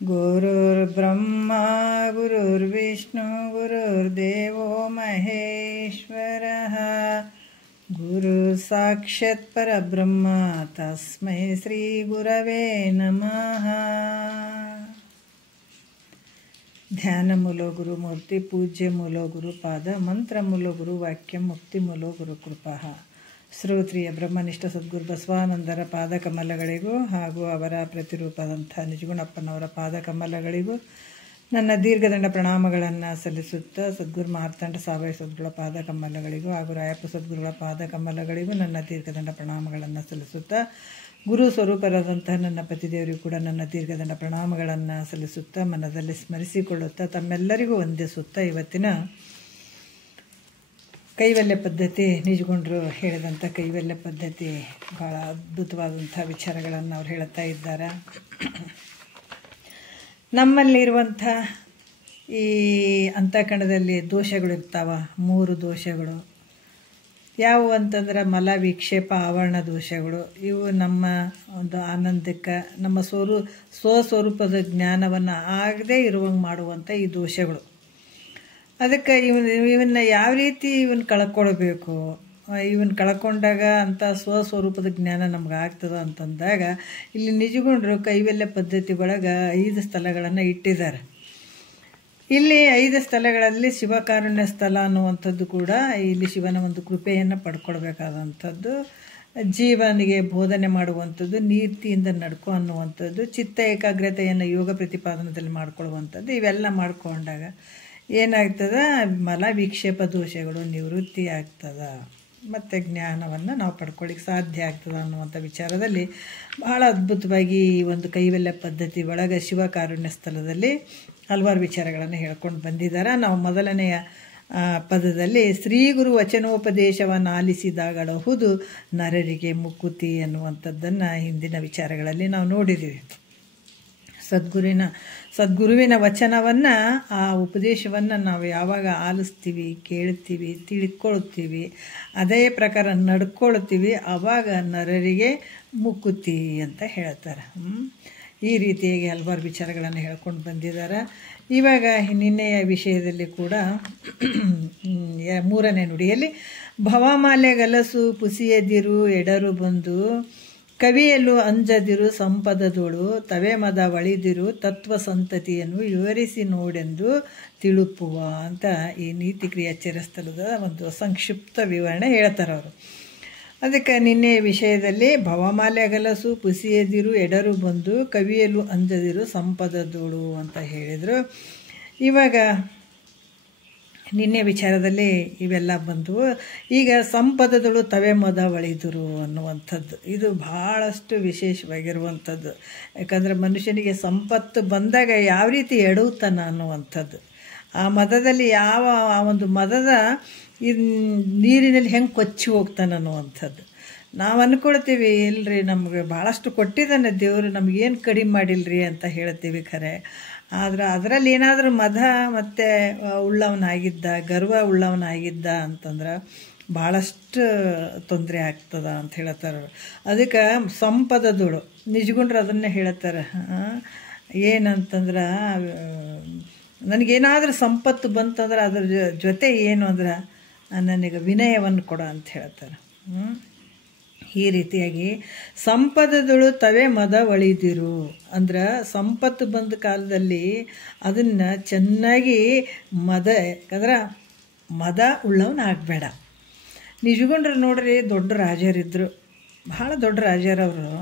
गुरुर्ब्रह्मा गुरुर्विष्णु गुरुर्देवो महेश्वरः गुरु साक्षात् परब्रह्म तस्मै श्री गुरवे नमः। ध्यान मूलो गुरु मूर्ति पूज्य मूलो गुरुपाद मंत्र मूलो गुरु वाक्य मुक्ति मूलो गुरु कृपा। ಶ್ರೋತ್ರಿಯ ಬ್ರಹ್ಮನಿಷ್ಠ ಸದ್ಗುರು ಬಸವಾನಂದರ ಪಾದಕಮಲಗಳಿಗೂ ಹಾಗೂ ಅವರ ಪ್ರತಿರೂಪದಂಥ ನಿಜಗುಣಪ್ಪನವರ ಪಾದಕಮಲಗಳಿಗೂ ನನ್ನ ದೀರ್ಘದಂಡ ಪ್ರಣಾಮಗಳನ್ನು ಸಲ್ಲಿಸುತ್ತಾ ಸದ್ಗುರು ಮಾರ್ತಾಂಡ ಸಾವಯವ ಸದ್ಗುರುಗಳ ಪಾದಕಮಲಗಳಿಗೂ ಹಾಗೂ ರಾಯಪ್ಪ ಸದ್ಗುರುಗಳ ಪಾದಕಮಲಗಳಿಗೂ ನನ್ನ ದೀರ್ಘದಂಡ ಪ್ರಣಾಮಗಳನ್ನು ಸಲ್ಲಿಸುತ್ತಾ ಗುರು ಸ್ವರೂಪರಾದಂತಹ ನನ್ನ ಪತಿದೇವರಿಗೂ ಕೂಡ ನನ್ನ ದೀರ್ಘದಂಡ ಪ್ರಣಾಮಗಳನ್ನು ಸಲ್ಲಿಸುತ್ತಾ ಮನದಲ್ಲಿ ಸ್ಮರಿಸಿಕೊಳ್ಳುತ್ತಾ ತಮ್ಮೆಲ್ಲರಿಗೂ ವಂದಿಸುತ್ತಾ ಇವತ್ತಿನ ಕೈವಲ್ಯ ಪದ್ಧತಿ ನಿಜಗೊಂಡರು ಹೇಳಿದಂಥ ಕೈವಲ್ಯ ಪದ್ಧತಿ ಭಾಳ ಅದ್ಭುತವಾದಂಥ ವಿಚಾರಗಳನ್ನು ಅವ್ರು ಹೇಳ್ತಾ ಇದ್ದಾರೆ. ನಮ್ಮಲ್ಲಿರುವಂಥ ಈ ಅಂತಃಕರಣದಲ್ಲಿ ದೋಷಗಳಿರ್ತಾವ, 3 ದೋಷಗಳು ಯಾವುವು ಅಂತಂದ್ರೆ ಮಲ ವಿಕ್ಷೇಪ ಆವರಣ ದೋಷಗಳು. ಇವು ನಮ್ಮ ಒಂದು ಆನಂದಕ್ಕೆ ನಮ್ಮ ಸ್ವಸ್ವರೂಪದ ಜ್ಞಾನವನ್ನು ಆಗದೇ ಇರುವಂಗೆ ಮಾಡುವಂಥ ಈ ದೋಷಗಳು. ಅದಕ್ಕೆ ಇವನ್ನ ಯಾವ ರೀತಿ ಇವನ್ನ ಕಳ್ಕೊಳ್ಬೇಕು, ಇವನ್ನ ಕಳ್ಕೊಂಡಾಗ ಅಂಥ ಸ್ವಸ್ವರೂಪದ ಜ್ಞಾನ ನಮ್ಗೆ ಆಗ್ತದೆ ಅಂತಂದಾಗ ಇಲ್ಲಿ ನಿಜಗೊಂಡ್ರು ಕೈವಲ್ಯ ಪದ್ಧತಿ ಒಳಗೆ 5 ಸ್ಥಳಗಳನ್ನು ಇಟ್ಟಿದ್ದಾರೆ. ಇಲ್ಲಿ 5 ಸ್ಥಳಗಳಲ್ಲಿ ಶಿವಕಾರುಣ್ಯ ಸ್ಥಳ ಅನ್ನುವಂಥದ್ದು ಕೂಡ ಇಲ್ಲಿ ಶಿವನ ಒಂದು ಕೃಪೆಯನ್ನು ಪಡ್ಕೊಳ್ಬೇಕಾದಂಥದ್ದು, ಜೀವನಿಗೆ ಬೋಧನೆ ಮಾಡುವಂಥದ್ದು, ನೀತಿಯಿಂದ ನಡ್ಕೊ ಅನ್ನುವಂಥದ್ದು, ಚಿತ್ತ ಏಕಾಗ್ರತೆಯನ್ನು ಯೋಗ ಪ್ರತಿಪಾದನದಲ್ಲಿ ಮಾಡ್ಕೊಳ್ಳುವಂಥದ್ದು. ಇವೆಲ್ಲ ಮಾಡ್ಕೊಂಡಾಗ ಏನಾಗ್ತದೆ, ಮಲ ವಿಕ್ಷೇಪ ದೋಷಗಳು ನಿವೃತ್ತಿ ಆಗ್ತದೆ ಮತ್ತು ಜ್ಞಾನವನ್ನು ನಾವು ಪಡ್ಕೊಳ್ಳಿಕ್ಕೆ ಸಾಧ್ಯ ಆಗ್ತದೆ ಅನ್ನುವಂಥ ವಿಚಾರದಲ್ಲಿ ಭಾಳ ಅದ್ಭುತವಾಗಿ ಈ ಒಂದು ಕೈವಲ್ಯ ಪದ್ಧತಿ ಒಳಗೆ ಶಿವಕಾರುಣ್ಯ ಸ್ಥಳದಲ್ಲಿ ಹಲವಾರು ವಿಚಾರಗಳನ್ನು ಹೇಳ್ಕೊಂಡು ಬಂದಿದ್ದಾರೆ. ನಾವು ಮೊದಲನೆಯ ಪದದಲ್ಲಿ ಶ್ರೀ ಗುರು ವಚನೋಪದೇಶವನ್ನು ಆಲಿಸಿದಾಗಬಹುದು ನರರಿಗೆ ಮುಕುತಿ ಅನ್ನುವಂಥದ್ದನ್ನು ಹಿಂದಿನ ವಿಚಾರಗಳಲ್ಲಿ ನಾವು ನೋಡಿದ್ದೀವಿ. ಸದ್ಗುರುವಿನ ವಚನವನ್ನು, ಆ ಉಪದೇಶವನ್ನು ನಾವು ಯಾವಾಗ ಆಲಿಸ್ತೀವಿ, ಕೇಳ್ತೀವಿ, ತಿಳ್ಕೊಳ್ತೀವಿ, ಅದೇ ಪ್ರಕಾರ ನಡ್ಕೊಳ್ತೀವಿ, ಆವಾಗ ನರರಿಗೆ ಮುಕುತಿ ಅಂತ ಹೇಳ್ತಾರೆ. ಈ ರೀತಿಯಾಗಿ ಹಲವಾರು ವಿಚಾರಗಳನ್ನು ಹೇಳ್ಕೊಂಡು ಬಂದಿದ್ದಾರೆ. ಇವಾಗ ನಿನ್ನೆಯ ವಿಷಯದಲ್ಲಿ ಕೂಡ 3ನೇ ನುಡಿಯಲ್ಲಿ ಭವಮಾಲೆಗಲಸು ಪುಸಿಯದಿರು ಎಡರು ಬಂದು ಕವಿಯಲು ಅಂಜದಿರು ಸಂಪದದೋಳು ತವೆ ಮದ ಒಳಿದಿರು ತತ್ವ ಸಂತತಿಯನ್ನು ವಿವರಿಸಿ ನೋಡೆಂದು ತಿಳುಪುವ ಅಂತ ಈ ನೀತಿ ಕ್ರಿಯಾಚಾರ್ಯ ಸ್ಥಳದ ಒಂದು ಸಂಕ್ಷಿಪ್ತ ವಿವರಣೆ ಹೇಳ್ತಾರೆ ಅವರು. ಅದಕ್ಕೆ ನಿನ್ನೆ ವಿಷಯದಲ್ಲಿ ಭವಮಾಲೆ ಅಗಲಸು ಪುಸಿಯದಿರು ಎಡರು ಬಂದು ಕವಿಯಲು ಅಂಜದಿರು ಸಂಪದದೋಳು ಅಂತ ಹೇಳಿದರು. ಇವಾಗ ನಿನ್ನೆ ವಿಚಾರದಲ್ಲಿ ಇವೆಲ್ಲ ಬಂದವು. ಈಗ ಸಂಪದದಳು ತವೆ ಮದ ಒಳಿದರು ಅನ್ನುವಂಥದ್ದು ಇದು ಭಾಳಷ್ಟು ವಿಶೇಷವಾಗಿರುವಂಥದ್ದು. ಯಾಕಂದರೆ ಮನುಷ್ಯನಿಗೆ ಸಂಪತ್ತು ಬಂದಾಗ ಯಾವ ರೀತಿ ಎಡುತ್ತಾನ ಅನ್ನುವಂಥದ್ದು, ಆ ಮದದಲ್ಲಿ ಯಾವ ಆ ಒಂದು ಮದದ ನೀರಿನಲ್ಲಿ ಹೆಂಗೆ ಕೊಚ್ಚಿ ಹೋಗ್ತಾನೆ ಅನ್ನುವಂಥದ್ದು. ನಾವು ಅಂದ್ಕೊಳ್ತೀವಿ ಇಲ್ರಿ ನಮಗೆ ಭಾಳಷ್ಟು ಕೊಟ್ಟಿದ್ದಾನೆ ದೇವರು, ನಮಗೇನು ಕಡಿಮೆ ಮಾಡಿಲ್ರಿ ಅಂತ ಹೇಳ್ತೀವಿ. ಖರೆ ಆದ್ರೆ ಅದರಲ್ಲಿ ಏನಾದರೂ ಮದ ಮತ್ತು ಉಳ್ಳವನಾಗಿದ್ದ, ಗರ್ವ ಉಳ್ಳವನಾಗಿದ್ದ ಅಂತಂದ್ರೆ ಭಾಳಷ್ಟು ತೊಂದರೆ ಆಗ್ತದ ಅಂತ ಹೇಳ್ತಾರೆ. ಅದಕ್ಕೆ ಸಂಪದದಳು ನಿಜಗೊಂಡ್ರೆ ಅದನ್ನೇ ಹೇಳ್ತಾರೆ. ಏನಂತಂದ್ರೆ ನನಗೇನಾದರೂ ಸಂಪತ್ತು ಬಂತಂದ್ರೆ ಅದ್ರ ಜೊತೆ ಏನು ಅಂದ್ರೆ ನನಗೆ ವಿನಯವನ್ನು ಕೊಡ ಅಂತ ಹೇಳ್ತಾರೆ. ಈ ರೀತಿಯಾಗಿ ಸಂಪದದಳು ತವೆ ಮದ ಒಳಿದಿರು ಅಂದ್ರೆ ಸಂಪತ್ತು ಬಂದ ಕಾಲದಲ್ಲಿ ಅದನ್ನು ಚೆನ್ನಾಗಿ ಯಾಕಂದ್ರೆ ಮದ ಉಳ್ಳವನ ಆಗಬೇಡ. ನಿಜಗೊಂಡ್ರೆ ನೋಡ್ರಿ, ದೊಡ್ಡ ರಾಜರಿದ್ದರು, ಭಾಳ ದೊಡ್ಡ ರಾಜರವರು.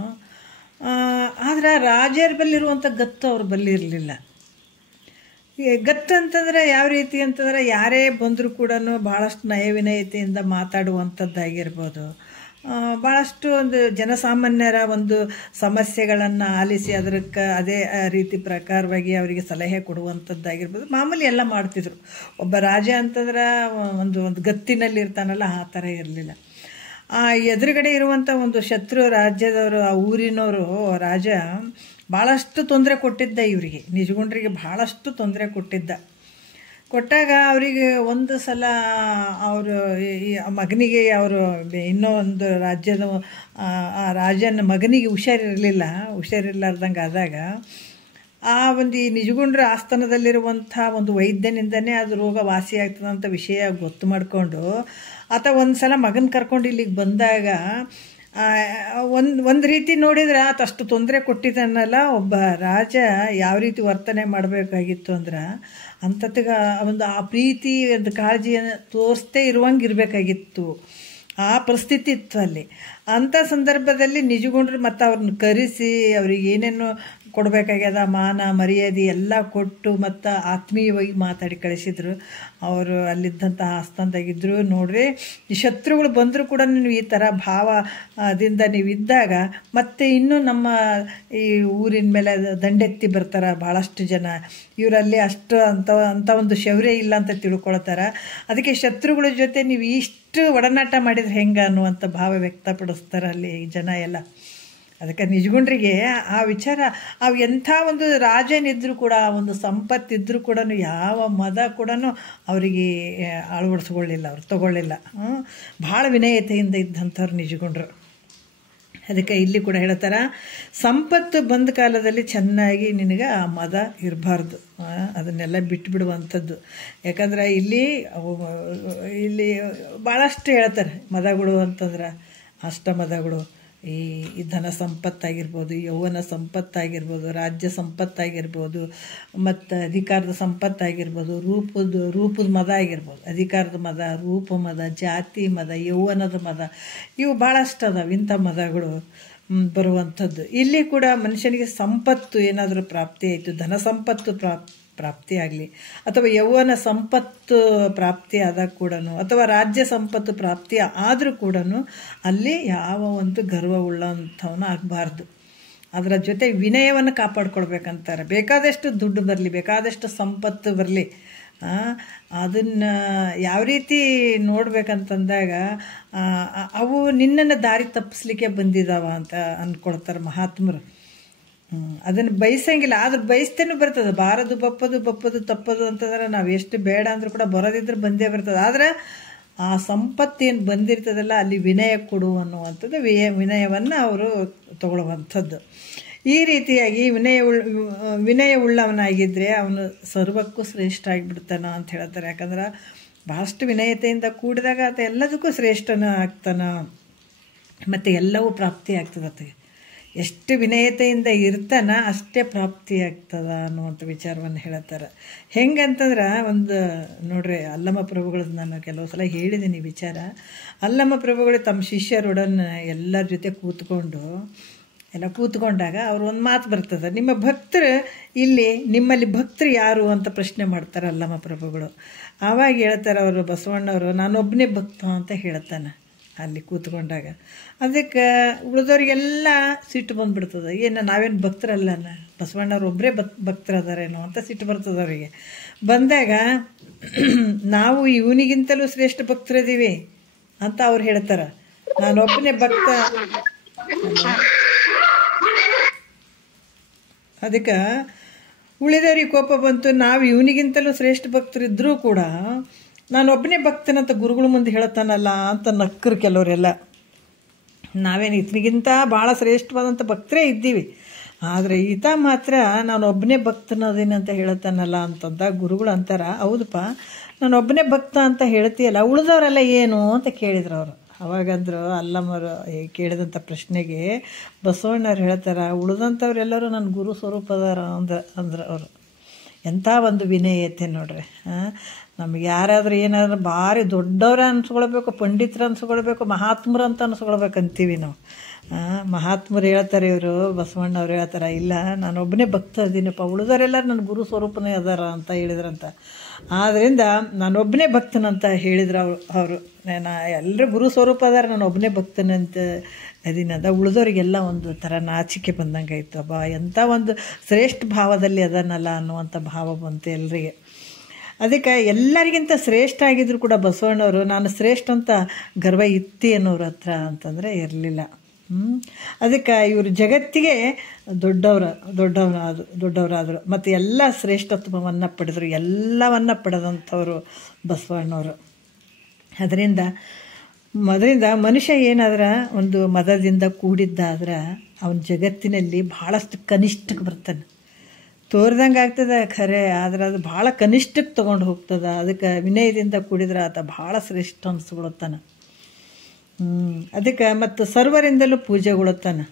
ಆದರೆ ರಾಜರ ಬಲ್ಲಿರುವಂಥ ಗತ್ತು ಅವ್ರ ಬಲ್ಲಿ ಇರಲಿಲ್ಲ. ಗತ್ತು ಅಂತಂದರೆ ಯಾವ ರೀತಿ ಅಂತಂದರೆ ಯಾರೇ ಬಂದರೂ ಕೂಡ ಭಾಳಷ್ಟು ನಯವಿನಯತೆಯಿಂದ ಮಾತಾಡುವಂಥದ್ದಾಗಿರ್ಬೋದು, ಭಾಳಷ್ಟು ಒಂದು ಜನಸಾಮಾನ್ಯರ ಒಂದು ಸಮಸ್ಯೆಗಳನ್ನು ಆಲಿಸಿ ಅದಕ್ಕೆ ಅದೇ ರೀತಿ ಪ್ರಕಾರವಾಗಿ ಅವರಿಗೆ ಸಲಹೆ ಕೊಡುವಂಥದ್ದಾಗಿರ್ಬೋದು, ಮಾಮೂಲಿ ಎಲ್ಲ ಮಾಡ್ತಿದ್ರು. ಒಬ್ಬ ರಾಜ ಅಂತಂದ್ರೆ ಒಂದು ಗತ್ತಿನಲ್ಲಿ ಇರ್ತಾನಲ್ಲ, ಆ ಥರ ಇರಲಿಲ್ಲ. ಆ ಎದುರುಗಡೆ ಇರುವಂಥ ಒಂದು ಶತ್ರು ರಾಜ್ಯದವರು, ಆ ಊರಿನವರು ರಾಜ ಭಾಳಷ್ಟು ತೊಂದರೆ ಕೊಟ್ಟಿದ್ದ ಇವರಿಗೆ, ನಿಜಗೊಂಡ್ರಿಗೆ ಭಾಳಷ್ಟು ತೊಂದರೆ ಕೊಟ್ಟಿದ್ದ. ಕೊಟ್ಟಾಗ ಅವರಿಗೆ ಒಂದು ಸಲ ಅವರು ಈ ಮಗನಿಗೆ ಅವರು ಇನ್ನೂ ಒಂದು ರಾಜ್ಯದ ಆ ರಾಜನ ಮಗನಿಗೆ ಹುಷಾರಿರ್ಲಾರ್ದಂಗೆ ಆದಾಗ ಆ ಒಂದು ಈ ನಿಜಗುಂಡ್ರ ಆಸ್ಥಾನದಲ್ಲಿರುವಂಥ ಒಂದು ವೈದ್ಯನಿಂದನೇ ಅದು ರೋಗ ವಾಸಿ ಆಗ್ತದಂಥ ವಿಷಯ ಗೊತ್ತು ಮಾಡಿಕೊಂಡು ಆತ ಒಂದು ಸಲ ಮಗನ ಕರ್ಕೊಂಡು ಇಲ್ಲಿಗೆ ಬಂದಾಗ ಒಂದು ರೀತಿ ನೋಡಿದ್ರೆ ಆತ ಅಷ್ಟು ತೊಂದರೆ ಕೊಟ್ಟಿದ್ದಾನಲ್ಲ. ಒಬ್ಬ ರಾಜ ಯಾವ ರೀತಿ ವರ್ತನೆ ಮಾಡಬೇಕಾಗಿತ್ತು ಅಂದ್ರೆ ಅಂಥತ್ತಿಗೆ ಒಂದು ಆ ಪ್ರೀತಿ ಒಂದು ಕಾಳಜಿಯನ್ನು ತೋರಿಸ್ತೇ ಇರುವಂಗೆ ಇರಬೇಕಾಗಿತ್ತು. ಆ ಪರಿಸ್ಥಿತಿ ಇತ್ತು ಅಲ್ಲಿ. ಅಂಥ ಸಂದರ್ಭದಲ್ಲಿ ನಿಜಗುಂಡ್ರು ಮತ್ತು ಅವ್ರನ್ನ ಕರೆಸಿ ಅವ್ರಿಗೆ ಏನೇನು ಕೊಡಬೇಕಾಗ್ಯದ ಮಾನ ಮರ್ಯಾದೆ ಎಲ್ಲ ಕೊಟ್ಟು ಮತ್ತು ಆತ್ಮೀಯವಾಗಿ ಮಾತಾಡಿ ಕಳಿಸಿದ್ರು. ಅವರು ಅಲ್ಲಿದ್ದಂಥ ಆಸ್ಥಾನದಾಗಿದ್ದರು. ನೋಡ್ರಿ, ಈ ಶತ್ರುಗಳು ಬಂದರೂ ಕೂಡ ನೀವು ಈ ಥರ ಭಾವದಿಂದ ನೀವು ಇದ್ದಾಗ ಮತ್ತು ಇನ್ನೂ ನಮ್ಮ ಈ ಊರಿನ ಮೇಲೆ ದಂಡೆತ್ತಿ ಬರ್ತಾರೆ ಭಾಳಷ್ಟು ಜನ. ಇವರಲ್ಲಿ ಅಷ್ಟು ಅಂಥ ಒಂದು ಶೌರ್ಯ ಇಲ್ಲ ಅಂತ ತಿಳ್ಕೊಳ್ತಾರೆ. ಅದಕ್ಕೆ ಶತ್ರುಗಳ ಜೊತೆ ನೀವು ಇಷ್ಟು ಒಡನಾಟ ಮಾಡಿದ್ರೆ ಹೆಂಗೆ ಅನ್ನುವಂಥ ಭಾವ ವ್ಯಕ್ತಪಡಿಸ್ತಾರೆ ಅಲ್ಲಿ ಜನ ಎಲ್ಲ. ಅದಕ್ಕೆ ನಿಜಗುಂಡ್ರಿಗೆ ಆ ವಿಚಾರ, ಅವು ಎಂಥ ಒಂದು ರಾಜನಿದ್ದರೂ ಕೂಡ ಒಂದು ಸಂಪತ್ತಿದ್ದರೂ ಕೂಡ ಯಾವ ಮದ ಕೂಡ ಅವರಿಗೆ ಅಳವಡಿಸ್ಕೊಳ್ಳಿಲ್ಲ, ಅವ್ರು ತಗೊಳ್ಳಿಲ್ಲ. ಭಾಳ ವಿನಯತೆಯಿಂದ ಇದ್ದಂಥವ್ರು ನಿಜಗುಂಡ್ರು. ಅದಕ್ಕೆ ಇಲ್ಲಿ ಕೂಡ ಹೇಳ್ತಾರೆ, ಸಂಪತ್ತು ಬಂದ ಕಾಲದಲ್ಲಿ ಚೆನ್ನಾಗಿ ನಿನಗೆ ಆ ಮದ ಇರಬಾರ್ದು, ಅದನ್ನೆಲ್ಲ ಬಿಟ್ಟುಬಿಡುವಂಥದ್ದು. ಯಾಕಂದ್ರೆ ಇಲ್ಲಿ ಭಾಳಷ್ಟು ಹೇಳ್ತಾರೆ ಮದಗಳು ಅಂತಂದ್ರೆ, ಅಷ್ಟಮದಗಳು. ಈ ಧನ ಸಂಪತ್ತಾಗಿರ್ಬೋದು, ಯೌವನ ಸಂಪತ್ತಾಗಿರ್ಬೋದು, ರಾಜ್ಯ ಸಂಪತ್ತಾಗಿರ್ಬೋದು, ಮತ್ತು ಅಧಿಕಾರದ ಸಂಪತ್ತಾಗಿರ್ಬೋದು, ರೂಪದ ಮದ ಆಗಿರ್ಬೋದು. ಅಧಿಕಾರದ ಮದ, ರೂಪ ಮದ, ಜಾತಿ ಮದ, ಯೌವನದ ಮದ, ಇವು ಭಾಳಷ್ಟು ಅದಾವೆ ಇಂಥ ಮದಗಳು ಬರುವಂಥದ್ದು. ಇಲ್ಲಿ ಕೂಡ ಮನುಷ್ಯನಿಗೆ ಸಂಪತ್ತು ಏನಾದರೂ ಪ್ರಾಪ್ತಿ ಆಯಿತು, ಧನ ಸಂಪತ್ತು ಪ್ರಾಪ್ತಿಯಾಗಲಿ, ಅಥವಾ ಯೌವನ ಸಂಪತ್ತು ಪ್ರಾಪ್ತಿ ಆದಾಗ ಕೂಡ, ಅಥವಾ ರಾಜ್ಯ ಸಂಪತ್ತು ಪ್ರಾಪ್ತಿ ಆದರೂ ಕೂಡ ಅಲ್ಲಿ ಯಾವ ಒಂದು ಗರ್ವ ಉಳ್ಳಂಥವನ್ನ ಆಗಬಾರ್ದು. ಅದರ ಜೊತೆ ವಿನಯವನ್ನು ಕಾಪಾಡ್ಕೊಳ್ಬೇಕಂತಾರೆ. ಬೇಕಾದಷ್ಟು ದುಡ್ಡು ಬರಲಿ, ಬೇಕಾದಷ್ಟು ಸಂಪತ್ತು ಬರಲಿ, ಅದನ್ನು ಯಾವ ರೀತಿ ನೋಡ್ಬೇಕಂತಂದಾಗ ಅವು ನಿನ್ನನ್ನು ದಾರಿ ತಪ್ಪಿಸ್ಲಿಕ್ಕೆ ಬಂದಿದ್ದಾವ ಅಂತ ಅಂದ್ಕೊಳ್ತಾರೆ ಮಹಾತ್ಮರು. ಅದನ್ನು ಬಯಸಂಗಿಲ್ಲ, ಆದ್ರೆ ಬಯಸ್ತೇನೂ ಬರ್ತದೆ. ಬಾರದು ಬಪ್ಪದು ತಪ್ಪದು ಅಂತಂದ್ರೆ ನಾವು ಎಷ್ಟು ಬೇಡ ಅಂದ್ರೂ ಕೂಡ ಬರೋದಿದ್ರೆ ಬಂದೇ ಬರ್ತದೆ. ಆದರೆ ಆ ಸಂಪತ್ತೇನು ಬಂದಿರ್ತದಲ್ಲ ಅಲ್ಲಿ ವಿನಯ ಕೊಡು ಅನ್ನುವಂಥದ್ದು, ವಿನಯವನ್ನು ಅವರು ತಗೊಳ್ಳುವಂಥದ್ದು. ಈ ರೀತಿಯಾಗಿ ವಿನಯ ಉಳ್ಳವನಾಗಿದ್ದರೆ ಅವನು ಸರ್ವಕ್ಕೂ ಶ್ರೇಷ್ಠ ಆಗಿಬಿಡ್ತಾನ ಅಂತ ಹೇಳ್ತಾರೆ. ಯಾಕಂದ್ರೆ ಭಾಳಷ್ಟು ವಿನಯತೆಯಿಂದ ಕೂಡಿದಾಗ ಆತ ಎಲ್ಲದಕ್ಕೂ ಶ್ರೇಷ್ಠನ ಆಗ್ತಾನ, ಮತ್ತು ಎಲ್ಲವೂ ಪ್ರಾಪ್ತಿ ಆಗ್ತದತ್ತೆ. ಎಷ್ಟು ವಿನಯತೆಯಿಂದ ಇರ್ತಾನ ಅಷ್ಟೇ ಪ್ರಾಪ್ತಿ ಆಗ್ತದ ಅನ್ನುವಂಥ ವಿಚಾರವನ್ನು ಹೇಳ್ತಾರೆ. ಹೆಂಗಂತಂದ್ರೆ ನೋಡ್ರಿ, ಅಲ್ಲಮ ಪ್ರಭುಗಳದ್ದು ನಾನು ಕೆಲವು ಸಲ ಹೇಳಿದ್ದೀನಿ ವಿಚಾರ. ಅಲ್ಲಮ ಪ್ರಭುಗಳು ತಮ್ಮ ಶಿಷ್ಯರೊಡನೆ ಎಲ್ಲರ ಜೊತೆ ಕೂತ್ಕೊಂಡಾಗ ಅವ್ರು ಒಂದು ಮಾತು ಬರ್ತದೆ, ನಿಮ್ಮಲ್ಲಿ ಭಕ್ತರು ಯಾರು ಅಂತ ಪ್ರಶ್ನೆ ಮಾಡ್ತಾರೆ ಅಲ್ಲಮ ಪ್ರಭುಗಳು. ಆವಾಗ ಹೇಳ್ತಾರೆ ಅವರು, ಬಸವಣ್ಣವರು, ನಾನೊಬ್ಬನೇ ಭಕ್ತ ಅಂತ ಹೇಳ್ತಾನೆ ಅಲ್ಲಿ ಕೂತ್ಕೊಂಡಾಗ. ಅದಕ್ಕೆ ಉಳಿದವ್ರಿಗೆಲ್ಲ ಸಿಟ್ಟು ಬಂದುಬಿಡ್ತದೆ, ನಾವೇನು ಭಕ್ತರಲ್ಲನ, ಬಸವಣ್ಣವ್ರು ಒಬ್ಬರೇ ಭಕ್ತರದಾರೇನೋ ಅಂತ ಸಿಟ್ಟು ಬರ್ತದೆ ಅವರಿಗೆ. ಬಂದಾಗ ನಾವು ಇವನಿಗಿಂತಲೂ ಶ್ರೇಷ್ಠ ಭಕ್ತರಿದ್ದೀವಿ ಅಂತ ಅವ್ರು ಹೇಳ್ತಾರೆ. ನಾನೊಬ್ಬನೇ ಭಕ್ತ. ಅದಕ್ಕೆ ಉಳಿದವ್ರಿಗೆ ಕೋಪ ಬಂತು, ನಾವು ಇವನಿಗಿಂತಲೂ ಶ್ರೇಷ್ಠ ಭಕ್ತರಿದ್ದರೂ ಕೂಡ ನಾನೊಬ್ಬನೇ ಭಕ್ತನಂತ ಗುರುಗಳ ಮುಂದೆ ಹೇಳ್ತಾನಲ್ಲ ಅಂತ ನಕ್ಕರು ಕೆಲವರೆಲ್ಲ. ನಾವೇನು ಇದಕ್ಕಿಂತ ಭಾಳ ಶ್ರೇಷ್ಠವಾದಂಥ ಭಕ್ತರೇ ಇದ್ದೀವಿ, ಆದರೆ ಈತ ಮಾತ್ರ ನಾನೊಬ್ಬನೇ ಭಕ್ತನದೇನೆ ಅಂತ ಹೇಳ್ತಾನಲ್ಲ ಅಂತಂದ ಗುರುಗಳು ಅಂತಾರ. ಹೌದಪ್ಪ, ನಾನೊಬ್ಬನೇ ಭಕ್ತ ಅಂತ ಹೇಳ್ತೀಯಲ್ಲ, ಉಳಿದವರೆಲ್ಲ ಏನು ಅಂತ ಕೇಳಿದ್ರು ಅವರು. ಅವಾಗಂದ್ರು ಅಲ್ಲಮ್ಮರು ಕೇಳಿದಂಥ ಪ್ರಶ್ನೆಗೆ ಬಸವಣ್ಣವ್ರು ಹೇಳ್ತಾರೆ, ಉಳಿದಂಥವ್ರೆಲ್ಲರೂ ನನ್ನ ಗುರು ಸ್ವರೂಪದಾರ ಅಂದ್ರೆ ಅವರು. ಎಂಥ ಒಂದು ವಿನಯತೆ ನೋಡ್ರಿ. ನಮ್ಗೆ ಯಾರಾದರೂ ಏನಾದರೂ ಭಾರಿ ದೊಡ್ಡವ್ರ ಅನ್ಸ್ಕೊಳ್ಬೇಕು, ಪಂಡಿತರು ಅನ್ಸ್ಕೊಳ್ಬೇಕು, ಮಹಾತ್ಮರು ಅಂತ ಅನ್ಸ್ಕೊಳ್ಬೇಕಂತೀವಿ ನಾವು. ಮಹಾತ್ಮರು ಹೇಳ್ತಾರೆ, ಇವರು ಬಸವಣ್ಣವ್ರು ಹೇಳ್ತಾರೆ, ಇಲ್ಲ ನಾನೊಬ್ಬನೇ ಭಕ್ತ ಅದೀನಪ್ಪ, ಉಳಿದವರೆಲ್ಲ ನನ್ನ ಗುರು ಸ್ವರೂಪನೇ ಅದಾರ ಅಂತ ಹೇಳಿದ್ರಂತ. ಆದ್ದರಿಂದ ನಾನೊಬ್ಬನೇ ಭಕ್ತನಂತ ಹೇಳಿದ್ರು ಅವರು. ಎಲ್ಲರೂ ಗುರು ಸ್ವರೂಪ ಅದಾರ, ನಾನು ಒಬ್ಬನೇ ಭಕ್ತನಂತ ಅದೀನದ. ಉಳಿದವ್ರಿಗೆಲ್ಲ ಒಂದು ಥರ ನಾಚಿಕೆ ಬಂದಂಗೆ ಆಯಿತು. ಎಂಥ ಒಂದು ಶ್ರೇಷ್ಠ ಭಾವದಲ್ಲಿ ಅದನ್ನಲ್ಲ ಅನ್ನುವಂಥ ಭಾವ ಬಂತು ಎಲ್ಲರಿಗೆ. ಅದಕ್ಕೆ ಎಲ್ಲರಿಗಿಂತ ಶ್ರೇಷ್ಠ ಆಗಿದ್ರು ಕೂಡ ಬಸವಣ್ಣವರು ನಾನು ಶ್ರೇಷ್ಠ ಅಂತ ಗರ್ವ ಇತ್ತಿ ಅನ್ನೋರ ಹತ್ರ ಅಂತಂದರೆ ಇರಲಿಲ್ಲ. ಅದಕ್ಕೆ ಇವರು ಜಗತ್ತಿಗೆ ದೊಡ್ಡವರಾದರು ಮತ್ತು ಎಲ್ಲ ಶ್ರೇಷ್ಠತ್ವವನ್ನು ಪಡೆದರು, ಎಲ್ಲವನ್ನು ಪಡೆದಂಥವರು ಬಸವಣ್ಣವರು. ಅದರಿಂದ ಮನುಷ್ಯ ಏನಾದ್ರೆ ಒಂದು ಮದದಿಂದ ಕೂಡಿದ್ದಾದ್ರೆ ಅವನ ಜಗತ್ತಿನಲ್ಲಿ ಭಾಳಷ್ಟು ಕನಿಷ್ಠಕ್ಕೆ ಬರ್ತಾನೆ. ತೋರ್ದಂಗೆ ಆಗ್ತದೆ ಖರೆ, ಆದರೆ ಅದು ಭಾಳ ಕನಿಷ್ಠಕ್ಕೆ ತೊಗೊಂಡು ಹೋಗ್ತದೆ. ಅದಕ್ಕೆ ವಿನಯದಿಂದ ಕೂಡಿದ್ರೆ ಆತ ಭಾಳ ಶ್ರೇಷ್ಠ ಅನಿಸ್ಕೊಳತ್ತಾನೆ. ಅದಕ್ಕೆ ಮತ್ತು ಸರ್ವರಿಂದಲೂ ಪೂಜೆಗೊಳ್ತಾನೆ.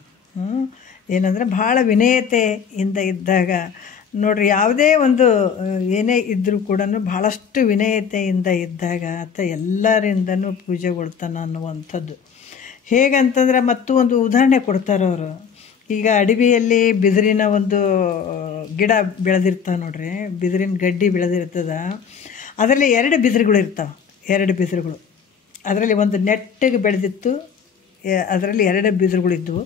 ಏನಂದ್ರೆ ಭಾಳ ವಿನಯತೆಯಿಂದ ಇದ್ದಾಗ ನೋಡ್ರಿ, ಯಾವುದೇ ಒಂದು ಏನೇ ಇದ್ದರೂ ಕೂಡ ಭಾಳಷ್ಟು ವಿನಯತೆಯಿಂದ ಇದ್ದಾಗ ಆತ ಎಲ್ಲರಿಂದನೂ ಪೂಜೆಗೊಳ್ತಾನೆ ಅನ್ನುವಂಥದ್ದು. ಹೇಗಂತಂದ್ರೆ ಮತ್ತು ಒಂದು ಉದಾಹರಣೆ ಕೊಡ್ತಾರೆ ಅವರು. ಈಗ ಅಡವಿಯಲ್ಲಿ ಬಿದಿರಿನ ಒಂದು ಗಿಡ ಬೆಳೆದಿರ್ತಾವೆ ನೋಡ್ರಿ, ಬಿದಿರಿನ ಗಡ್ಡಿ ಬೆಳೆದಿರ್ತದೆ. ಅದರಲ್ಲಿ 2 ಬಿದಿರುಗಳು ಇರ್ತಾವೆ, 2 ಬಿದಿರುಗಳು. ಅದರಲ್ಲಿ ಒಂದು ನೆಟ್ಟಿಗೆ ಬೆಳೆದಿತ್ತು, ಅದರಲ್ಲಿ 2 ಬಿದಿರುಗಳಿದ್ದವು.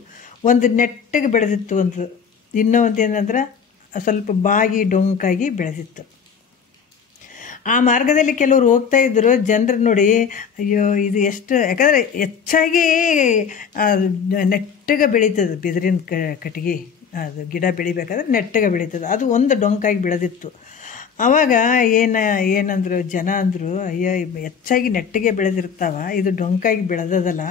ಒಂದು ನೆಟ್ಟಿಗೆ ಬೆಳೆದಿತ್ತು, ಇನ್ನೊಂದು ಏನಂದ್ರೆ ಸ್ವಲ್ಪ ಬಾಗಿ ಡೊಂಕಾಗಿ ಬೆಳೆದಿತ್ತು. ಆ ಮಾರ್ಗದಲ್ಲಿ ಕೆಲವರು ಹೋಗ್ತಾ ಇದ್ದರು. ಜನರು ನೋಡಿ, ಅಯ್ಯೋ ಇದು ಎಷ್ಟು, ಯಾಕಂದರೆ ಹೆಚ್ಚಾಗಿ ನೆಟ್ಟಗೆ ಬೆಳೀತದೆ ಬಿದಿರಿನ ಕಟ್ಟಿಗೆ. ಅದು ಗಿಡ ಬೆಳಿಬೇಕಾದ್ರೆ ನೆಟ್ಟಗೆ ಬೆಳೀತದೆ. ಅದು ಒಂದು ಡೊಂಕಾಗಿ ಬೆಳೆದಿತ್ತು. ಆವಾಗ ಏನಂದ್ರು ಜನ ಅಂದರು, ಅಯ್ಯೋ ಹೆಚ್ಚಾಗಿ ನೆಟ್ಟಿಗೆ ಬೆಳೆದಿರ್ತಾವ, ಇದು ಡೊಂಕಾಗಿ ಬೆಳೆದದಲ್ಲ,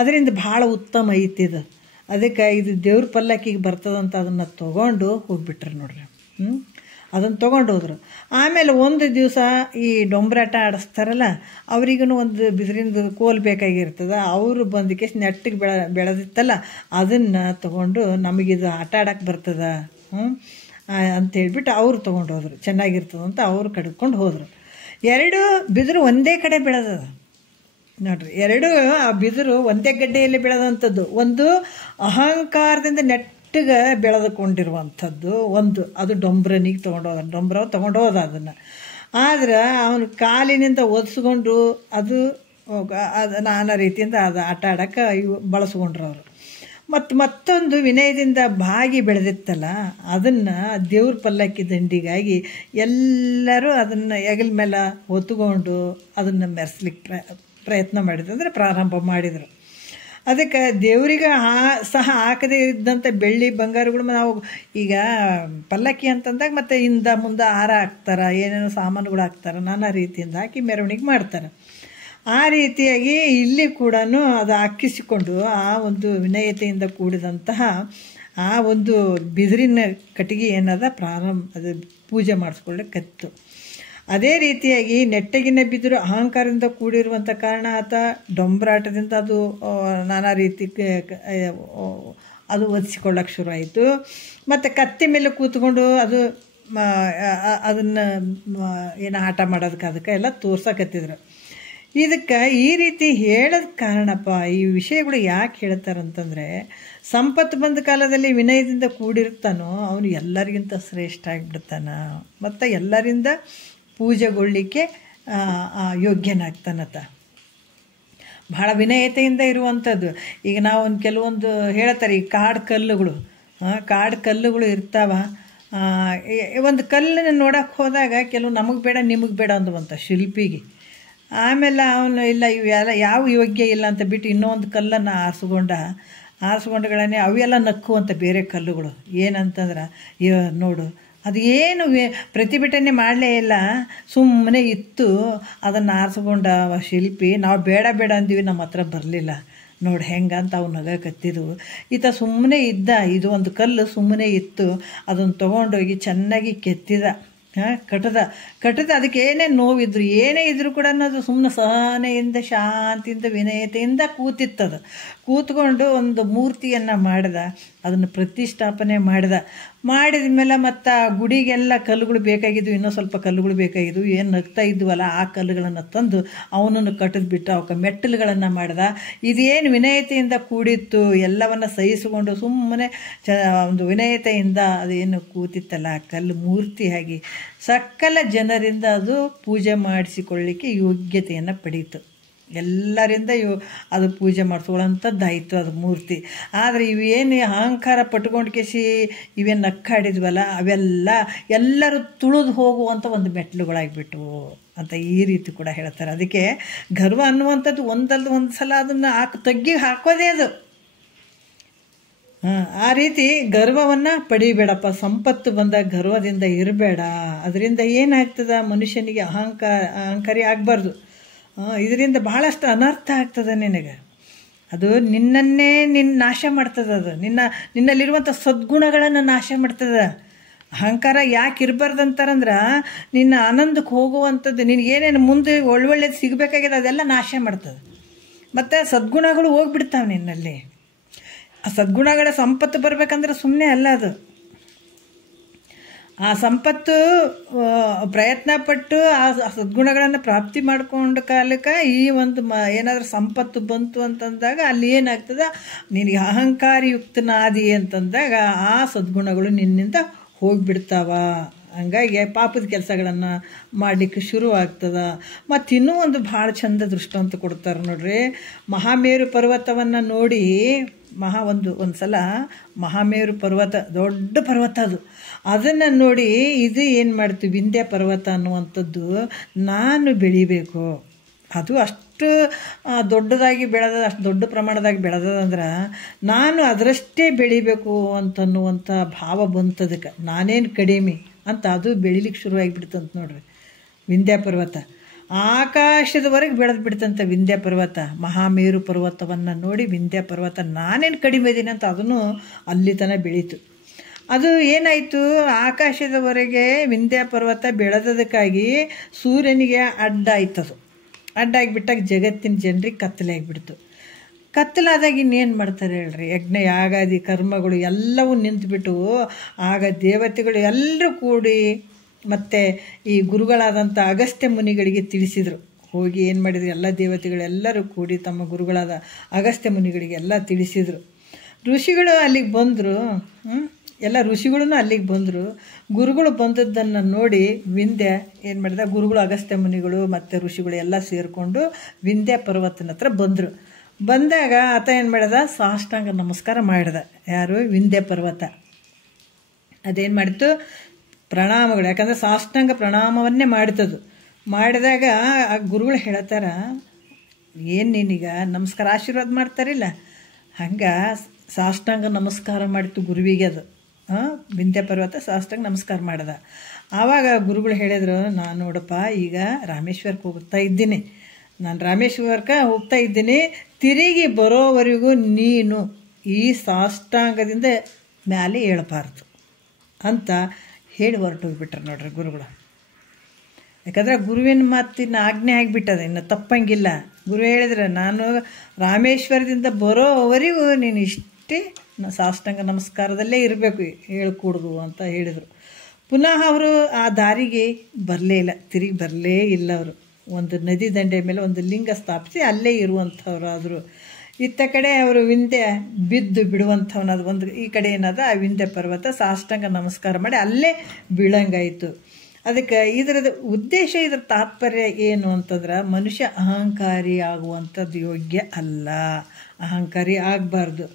ಅದರಿಂದ ಭಾಳ ಉತ್ತಮ ಐತಿದು. ಅದಕ್ಕೆ ಇದು ದೇವ್ರ ಪಲ್ಲಕ್ಕಿಗೆ ಬರ್ತದಂತ ಅದನ್ನು ತೊಗೊಂಡು ಹೋಗ್ಬಿಟ್ರು ನೋಡ್ರಿ. ಅದನ್ನು ತೊಗೊಂಡು ಹೋದ್ರು. ಆಮೇಲೆ ಒಂದು ದಿವಸ ಈ ಡೊಂಬರಾಟ ಆಡಿಸ್ತಾರಲ್ಲ, ಅವ್ರಿಗೂ ಒಂದು ಬಿದಿರಿಂದ ಕೋಲ್ ಬೇಕಾಗಿರ್ತದೆ. ಅವರು ಬಂದಕ್ಕೆ ನೆಟ್ಟಿಗೆ ಬೆಳೆದಿತ್ತಲ್ಲ, ಅದನ್ನು ತೊಗೊಂಡು ನಮಗಿದು ಆಟ ಆಡೋಕ್ಕೆ ಬರ್ತದೆ ಅಂತೇಳ್ಬಿಟ್ಟು ಅವ್ರು ತೊಗೊಂಡು ಹೋದ್ರು. ಚೆನ್ನಾಗಿರ್ತದಂತ ಅವ್ರು ಕಡ್ಕೊಂಡು ಹೋದರು. 2 ಬಿದಿರು ಒಂದೇ ಕಡೆ ಬೆಳೆದದ ನೋಡ್ರಿ. 2 ಆ ಬಿದಿರು ಒಂದೇ ಗಡ್ಡೆಯಲ್ಲಿ ಬೆಳೆದಂಥದ್ದು. ಒಂದು ಅಹಂಕಾರದಿಂದ ನೆಟ್ಟಿಗೆ ಬೆಳೆದುಕೊಂಡಿರುವಂಥದ್ದು, ಒಂದು ಅದು ಡೊಂಬ್ರನಿಗೆ ತೊಗೊಂಡು ಹೋದ ಅದನ್ನು. ಆದ್ರೆ ಅವನು ಕಾಲಿನಿಂದ ಒದಿಸ್ಕೊಂಡು ಅದು ನಾನಾ ರೀತಿಯಿಂದ ಅದು ಆಟ ಆಡೋಕ್ಕೆ ಬಳಸ್ಕೊಂಡ್ರು ಅವರು. ಮತ್ತೊಂದು ವಿನಯದಿಂದ ಬಾಗಿ ಬೆಳೆದಿತ್ತಲ್ಲ, ಅದನ್ನು ದೇವ್ರ ಪಲ್ಲಕ್ಕಿ ದಂಡಿಗಾಗಿ ಎಲ್ಲರೂ ಅದನ್ನು ಹೆಗಲ ಮೇಲೆ ಹೊತ್ಕೊಂಡು ಅದನ್ನು ಮೆರೆಸ್ಲಿಕ್ಕೆ ಪ್ರಯತ್ನ ಮಾಡಿದ್ರು, ಅಂದರೆ ಪ್ರಾರಂಭ ಮಾಡಿದರು. ಅದಕ್ಕೆ ದೇವರಿಗೆ ಸಹ ಹಾಕದೇ ಇದ್ದಂಥ ಬೆಳ್ಳಿ ಬಂಗಾರಗಳು ನಾವು ಈಗ ಪಲ್ಲಕ್ಕಿ ಅಂತಂದಾಗ ಮತ್ತು ಹಿಂದೆ ಮುಂದೆ ಹಾರ ಹಾಕ್ತಾರೆ, ಏನೇನೋ ಸಾಮಾನುಗಳು ಹಾಕ್ತಾರೆ, ನಾನಾ ರೀತಿಯಿಂದ ಹಾಕಿ ಮೆರವಣಿಗೆ ಮಾಡ್ತಾರೆ. ಆ ರೀತಿಯಾಗಿ ಇಲ್ಲಿ ಕೂಡ ಅದು ಹಾಕಿಸಿಕೊಂಡು ಆ ಒಂದು ವಿನಯತೆಯಿಂದ ಕೂಡಿದಂತಹ ಆ ಒಂದು ಬಿದಿರಿನ ಕಟ್ಟಿಗೆ ಏನದ ಅದು ಪೂಜೆ ಮಾಡಿಸ್ಕೊಳ್ಳೋಕ್ಕತ್ತು. ಅದೇ ರೀತಿಯಾಗಿ ನೆಟ್ಟಗಿನ ಬಿದಿರು ಅಹಂಕಾರದಿಂದ ಕೂಡಿರುವಂಥ ಕಾರಣ ಆತ ಡೊಂಬರಾಟದಿಂದ ಅದು ನಾನಾ ರೀತಿ ಅದು ಒದಿಸಿಕೊಳ್ಳೋಕೆ ಶುರು ಆಯಿತು. ಮತ್ತು ಕತ್ತಿ ಮೇಲೆ ಕೂತ್ಕೊಂಡು ಅದನ್ನು ಏನು ಆಟ ಮಾಡೋದಕ್ಕೆ ಅದಕ್ಕೆ ಎಲ್ಲ ತೋರ್ಸಕತ್ತಿದ್ರು. ಇದಕ್ಕೆ ಈ ರೀತಿ ಹೇಳೋದ ಕಾರಣಪ್ಪ, ಈ ವಿಷಯಗಳು ಯಾಕೆ ಹೇಳ್ತಾರಂತಂದರೆ, ಸಂಪತ್ತು ಬಂದ ಕಾಲದಲ್ಲಿ ವಿನಯದಿಂದ ಕೂಡಿರ್ತಾನೋ ಅವನು ಎಲ್ಲರಿಗಿಂತ ಶ್ರೇಷ್ಠ ಆಗಿಬಿಡ್ತಾನ, ಮತ್ತು ಎಲ್ಲರಿಂದ ಪೂಜೆಗೊಳ್ಳಿಕ್ಕೆ ಯೋಗ್ಯನಾಗ್ತಾನತ್ತ. ಭಾಳ ವಿನಯತೆಯಿಂದ ಇರುವಂಥದ್ದು. ಈಗ ನಾವು ಕೆಲವೊಂದು ಹೇಳ್ತಾರೆ, ಈ ಕಾಡು ಕಲ್ಲುಗಳು ಇರ್ತಾವ. ಒಂದು ಕಲ್ಲನ್ನು ನೋಡೋಕ್ಕೆ ಹೋದಾಗ ಕೆಲವು ನಮಗೆ ಬೇಡ ನಿಮಗೆ ಬೇಡ ಅಂದುವಂಥ ಶಿಲ್ಪಿಗೆ. ಆಮೇಲೆ ಅವನು ಇಲ್ಲ ಇವೆಲ್ಲ ಯಾವ ಯೋಗ್ಯ ಇಲ್ಲ ಅಂತ ಬಿಟ್ಟು ಇನ್ನೊಂದು ಕಲ್ಲನ್ನು ಆರಿಸ್ಕೊಂಡಗಳನ್ನೇ ಅವೆಲ್ಲ ನಕ್ಕುವಂಥ ಬೇರೆ ಕಲ್ಲುಗಳು. ಏನಂತಂದ್ರೆ ನೋಡು ಅದು ಏನು ಪ್ರತಿಭಟನೆ ಮಾಡಲೇ ಇಲ್ಲ, ಸುಮ್ಮನೆ ಇತ್ತು. ಅದನ್ನು ಆರಿಸ್ಕೊಂಡ ಶಿಲ್ಪಿ, ನಾವು ಬೇಡ ಬೇಡ ಅಂದಿವಿ, ನಮ್ಮ ಹತ್ರ ಬರಲಿಲ್ಲ ನೋಡಿ ಹೆಂಗಂತ ಅವು ನಗಕತ್ತಿದ್ವು. ಈತ ಸುಮ್ಮನೆ ಇದ್ದ, ಇದು ಒಂದು ಕಲ್ಲು ಸುಮ್ಮನೆ ಇತ್ತು, ಅದನ್ನು ತೊಗೊಂಡೋಗಿ ಚೆನ್ನಾಗಿ ಕೆತ್ತಿದ, ಕಟ್ಟದ ಅದಕ್ಕೆ ಏನೇ ನೋವಿದ್ರು ಏನೇ ಇದ್ರೂ ಕೂಡ ಅದು ಸುಮ್ಮನೆ ಸಹನೆಯಿಂದ ಶಾಂತಿಯಿಂದ ವಿನಯತೆಯಿಂದ ಕೂತ್ಕೊಂಡು ಒಂದು ಮೂರ್ತಿಯನ್ನು ಮಾಡಿದ, ಅದನ್ನು ಪ್ರತಿಷ್ಠಾಪನೆ ಮಾಡಿದ ಮೇಲೆ ಮತ್ತು ಆ ಗುಡಿಗೆಲ್ಲ ಕಲ್ಲುಗಳು ಬೇಕಾಗಿದ್ವು, ಇನ್ನೂ ಸ್ವಲ್ಪ ಕಲ್ಲುಗಳು ಬೇಕಾಗಿದ್ವು. ಏನು ನಗ್ತಾ ಇದ್ವಲ್ಲ ಆ ಕಲ್ಲುಗಳನ್ನು ತಂದು ಅವನನ್ನು ಕಟ್ಟಿದ್ಬಿಟ್ಟು ಅವಕ್ಕೆ ಮೆಟ್ಟಲುಗಳನ್ನು ಮಾಡಿದ. ಇದೇನು ವಿನಯತೆಯಿಂದ ಕೂಡಿತ್ತು, ಎಲ್ಲವನ್ನು ಸಹಿಸಿಕೊಂಡು ಸುಮ್ಮನೆ ಒಂದು ವಿನಯತೆಯಿಂದ ಅದೇನು ಕೂತಿತ್ತಲ್ಲ ಆ ಕಲ್ಲು ಮೂರ್ತಿಯಾಗಿ ಸಕಲ ಜನರಿಂದ ಅದು ಪೂಜೆ ಮಾಡಿಸಿಕೊಳ್ಳಿಕ್ಕೆ ಯೋಗ್ಯತೆಯನ್ನು ಪಡೀತು. ಎಲ್ಲರಿಂದ ಅದು ಪೂಜೆ ಮಾಡಿಸ್ಕೊಳ್ಳೋಂಥದ್ದಾಯಿತು ಅದು ಮೂರ್ತಿ. ಆದರೆ ಇವೇನು ಅಹಂಕಾರ ಪಟ್ಕೊಂಡು ಇವೇನು ನಕ್ಕಾಡಿದ್ವಲ್ಲ ಅವೆಲ್ಲ ಎಲ್ಲರೂ ತುಳಿದು ಹೋಗುವಂಥ ಒಂದು ಮೆಟ್ಲುಗಳಾಗಿಬಿಟ್ವು ಅಂತ ಈ ರೀತಿ ಕೂಡ ಹೇಳ್ತಾರೆ. ಅದಕ್ಕೆ ಗರ್ವ ಅನ್ನುವಂಥದ್ದು ಒಂದಲ್ದು ಒಂದು ಸಲ ಅದನ್ನು ತಗ್ಗಿ ಹಾಕೋದೇ ಅದು. ಆ ರೀತಿ ಗರ್ವವನ್ನು ಪಡಿಬೇಡಪ್ಪ. ಸಂಪತ್ತು ಬಂದಾಗ ಗರ್ವದಿಂದ ಇರಬೇಡ. ಅದರಿಂದ ಏನಾಗ್ತದ, ಮನುಷ್ಯನಿಗೆ ಅಹಂಕಾರಿ ಆಗಬಾರ್ದು. ಇದರಿಂದ ಬಹಳಷ್ಟು ಅನರ್ಥ ಆಗ್ತದೆ ನಿನಗೆ. ಅದು ನಿನ್ನನ್ನೇ ನಾಶ ಮಾಡ್ತದೆ. ಅದು ನಿನ್ನಲ್ಲಿರುವಂಥ ಸದ್ಗುಣಗಳನ್ನು ನಾಶ ಮಾಡ್ತದೆ. ಅಹಂಕಾರ ಯಾಕೆ ಇರಬಾರ್ದಂತಾರಂದ್ರೆ ನಿನ್ನ ಆನಂದಕ್ಕೆ ಹೋಗುವಂಥದ್ದು, ನಿನಗೇನೇನು ಮುಂದೆ ಒಳ್ಳೊಳ್ಳೆದು ಸಿಗಬೇಕಾಗಿದೆ ಅದೆಲ್ಲ ನಾಶ ಮಾಡ್ತದೆ. ಮತ್ತು ಸದ್ಗುಣಗಳು ಹೋಗ್ಬಿಡ್ತಾವೆ ನಿನ್ನಲ್ಲಿ. ಆ ಸದ್ಗುಣಗಳ ಸಂಪತ್ತು ಬರಬೇಕಂದ್ರೆ ಸುಮ್ಮನೆ ಅಲ್ಲ ಅದು. ಆ ಸಂಪತ್ತು ಪ್ರಯತ್ನಪಟ್ಟು ಆ ಸದ್ಗುಣಗಳನ್ನು ಪ್ರಾಪ್ತಿ ಮಾಡ್ಕೊಂಡ ಕಾಲಕ್ಕೆ ಈ ಒಂದು ಏನಾದರೂ ಸಂಪತ್ತು ಬಂತು ಅಂತಂದಾಗ ಅಲ್ಲಿ ಏನಾಗ್ತದೆ, ನಿನಗೆ ಅಹಂಕಾರಯುಕ್ತನಾದಿ ಅಂತಂದಾಗ ಆ ಸದ್ಗುಣಗಳು ನಿನ್ನಿಂದ ಹೋಗಿಬಿಡ್ತಾವ. ಹಂಗಾಗಿ ಪಾಪದ ಕೆಲಸಗಳನ್ನು ಮಾಡಲಿಕ್ಕೆ ಶುರು ಆಗ್ತದೆ. ಮತ್ತು ಇನ್ನೂ ಒಂದು ಭಾಳ ಚಂದ ದೃಷ್ಟಾಂತ ಕೊಡ್ತಾರೆ ನೋಡ್ರಿ. ಮಹಾಮೇರು ಪರ್ವತವನ್ನು ನೋಡಿ, ಒಂದು ಸಲ ಮಹಾಮೇರು ಪರ್ವತ, ದೊಡ್ಡ ಪರ್ವತ ಅದು. ಅದನ್ನು ನೋಡಿ ಇದು ಏನು ಮಾಡ್ತೀವಿ, ವಿಂಧ್ಯ ಪರ್ವತ ಅನ್ನುವಂಥದ್ದು ನಾನು ಬೆಳಿಬೇಕು, ಅದು ಅಷ್ಟು ದೊಡ್ಡದಾಗಿ ಬೆಳೆದ, ಅಷ್ಟು ದೊಡ್ಡ ಪ್ರಮಾಣದಾಗಿ ಬೆಳೆದಂದ್ರೆ ನಾನು ಅದರಷ್ಟೇ ಬೆಳಿಬೇಕು ಅಂತನ್ನುವಂಥ ಭಾವ ಬಂತದಕ್ಕೆ. ನಾನೇನು ಕಡಿಮೆ ಅಂತ ಅದು ಬೆಳಿಲಿಕ್ಕೆ ಶುರುವಾಗಿಬಿಡ್ತಂತ ನೋಡ್ರಿ. ವಿಂಧ್ಯ ಪರ್ವತ ಆಕಾಶದವರೆಗೆ ಬೆಳೆದು ಬಿಡ್ತಂತ ವಿಂಧ್ಯ ಪರ್ವತ. ಮಹಾಮೇರು ಪರ್ವತವನ್ನು ನೋಡಿ ವಿಂಧ್ಯ ಪರ್ವತ ನಾನೇನು ಕಡಿಮೆ ಇದ್ದೀನಿ ಅಂತ ಅದನ್ನು ಅಲ್ಲಿ ತನಕ ಬೆಳೀತು. ಅದು ಏನಾಯಿತು, ಆಕಾಶದವರೆಗೆ ವಿಂಧ್ಯ ಪರ್ವತ ಬೆಳೆದದಕ್ಕಾಗಿ ಸೂರ್ಯನಿಗೆ ಅಡ್ಡಾಯ್ತದು. ಅಡ್ಡಾಗಿಬಿಟ್ಟಾಗ ಜಗತ್ತಿನ ಜನರಿಗೆ ಕತ್ತಲೆ ಆಗಿಬಿಡ್ತು. ಕತ್ತಲಾದಾಗ ಇನ್ನೇನು ಮಾಡ್ತಾರೆ ಹೇಳ್ರಿ, ಯಜ್ಞ ಯಾಗಾದಿ ಕರ್ಮಗಳು ಎಲ್ಲವೂ ನಿಂತುಬಿಟ್ಟು ಆಗ ದೇವತೆಗಳು ಎಲ್ಲರೂ ಕೂಡಿ ಮತ್ತು ಈ ಗುರುಗಳಾದಂಥ ಅಗಸ್ತ್ಯ ಮುನಿಗಳಿಗೆ ತಿಳಿಸಿದರು. ಹೋಗಿ ಏನು ಮಾಡಿದ್ರು, ಎಲ್ಲ ದೇವತೆಗಳೆಲ್ಲರೂ ಕೂಡಿ ತಮ್ಮ ಗುರುಗಳಾದ ಅಗಸ್ತ್ಯ ಮುನಿಗಳಿಗೆ ಎಲ್ಲ ತಿಳಿಸಿದರು. ಋಷಿಗಳು ಅಲ್ಲಿಗೆ ಬಂದರು. ಎಲ್ಲ ಋಷಿಗಳೂ ಅಲ್ಲಿಗೆ ಬಂದರು. ಗುರುಗಳು ಬಂದದ್ದನ್ನು ನೋಡಿ ವಿಂಧ್ಯ ಏನು ಮಾಡಿದ, ಗುರುಗಳು ಅಗಸ್ತ್ಯ ಮುನಿಗಳು ಮತ್ತು ಋಷಿಗಳು ಎಲ್ಲ ಸೇರಿಕೊಂಡು ವಿಂಧ್ಯ ಪರ್ವತನ ಹತ್ರ ಬಂದರು. ಬಂದಾಗ ಆತ ಏನು ಮಾಡಿದ, ಸಾಷ್ಟಾಂಗ ನಮಸ್ಕಾರ ಮಾಡಿದ. ಯಾರು, ವಿಂಧ್ಯ ಪರ್ವತ. ಅದೇನು ಮಾಡಿತು, ಪ್ರಣಾಮಗಳು, ಯಾಕಂದರೆ ಸಾಷ್ಟಾಂಗ ಪ್ರಣಾಮವನ್ನೇ ಮಾಡ್ತದು. ಮಾಡಿದಾಗ ಆ ಗುರುಗಳು ಹೇಳ್ತಾರ, ಏನು ನೀನೀಗ ನಮಸ್ಕಾರ ಆಶೀರ್ವಾದ ಮಾಡ್ತಾರಿಲ್ಲ, ಹಂಗೆ ಸಾಷ್ಟಾಂಗ ನಮಸ್ಕಾರ ಮಾಡಿತು ಗುರುವಿಗೆ. ಅದು ವಿಂಧ್ಯ ಪರ್ವತ ಸಾಷ್ಟಾಂಗ ನಮಸ್ಕಾರ ಮಾಡ್ದ. ಆವಾಗ ಗುರುಗಳು ಹೇಳಿದ್ರು, ನಾನು ನೋಡಪ್ಪ ಈಗ ರಾಮೇಶ್ವರಕ್ಕೆ ಹೋಗ್ತಾ ಇದ್ದೀನಿ, ನಾನು ರಾಮೇಶ್ವರಕ್ಕೆ ಹೋಗ್ತಾ ಇದ್ದೀನಿ, ತಿರುಗಿ ಬರೋವರೆಗೂ ನೀನು ಈ ಸಾಷ್ಟಾಂಗದಿಂದ ಮ್ಯಾಲೆ ಏಳಬಾರ್ದು ಅಂತ ಹೇಳಿ ಹೊರಟೋಗ್ಬಿಟ್ರೆ ನೋಡ್ರಿ ಗುರುಗಳು. ಯಾಕಂದ್ರೆ ಗುರುವಿನ ಮಾತಿನ ಆಜ್ಞೆ ಆಗಿಬಿಟ್ಟದ, ಇನ್ನು ತಪ್ಪಂಗಿಲ್ಲ. ಗುರು ಹೇಳಿದ್ರೆ ನಾನು ರಾಮೇಶ್ವರದಿಂದ ಬರೋವರೆಗೂ ನೀನು ಇಷ್ಟೇ ಸಾಷ್ಟಾಂಗ ನಮಸ್ಕಾರದಲ್ಲೇ ಇರಬೇಕು, ಹೇಳ್ಕೂಡ್ದು ಅಂತ ಹೇಳಿದರು. ಪುನಃ ಅವರು ಆ ದಾರಿಗೆ ಬರಲೇ ಇಲ್ಲ, ತಿರುಗಿ ಬರಲೇ ಇಲ್ಲ. ಅವರು ಒಂದು ನದಿ ದಂಡೆ ಮೇಲೆ ಒಂದು ಲಿಂಗ ಸ್ಥಾಪಿಸಿ ಅಲ್ಲೇ ಇರುವಂಥವ್ರಾದರು. ಇತ್ತ ಕಡೆ ಅವರು ವಿಂಧ್ಯ ಬಿದ್ದು ಬಿಡುವಂಥವನಾದ ಒಂದು ಈ ಕಡೆ ಏನಾದ ಆ ವಿಂಧ್ಯ ಪರ್ವತ ಸಾಷ್ಟಾಂಗ ನಮಸ್ಕಾರ ಮಾಡಿ ಅಲ್ಲೇ ಬೀಳಂಗಾಯಿತು. ಅದಕ್ಕೆ ಇದರದ ಉದ್ದೇಶ, ಇದರ ತಾತ್ಪರ್ಯ ಏನು ಅಂತಂದ್ರೆ, ಮನುಷ್ಯ ಅಹಂಕಾರಿ ಆಗುವಂಥದ್ದು ಯೋಗ್ಯ ಅಲ್ಲ, ಅಹಂಕಾರಿ ಆಗಬಾರ್ದು.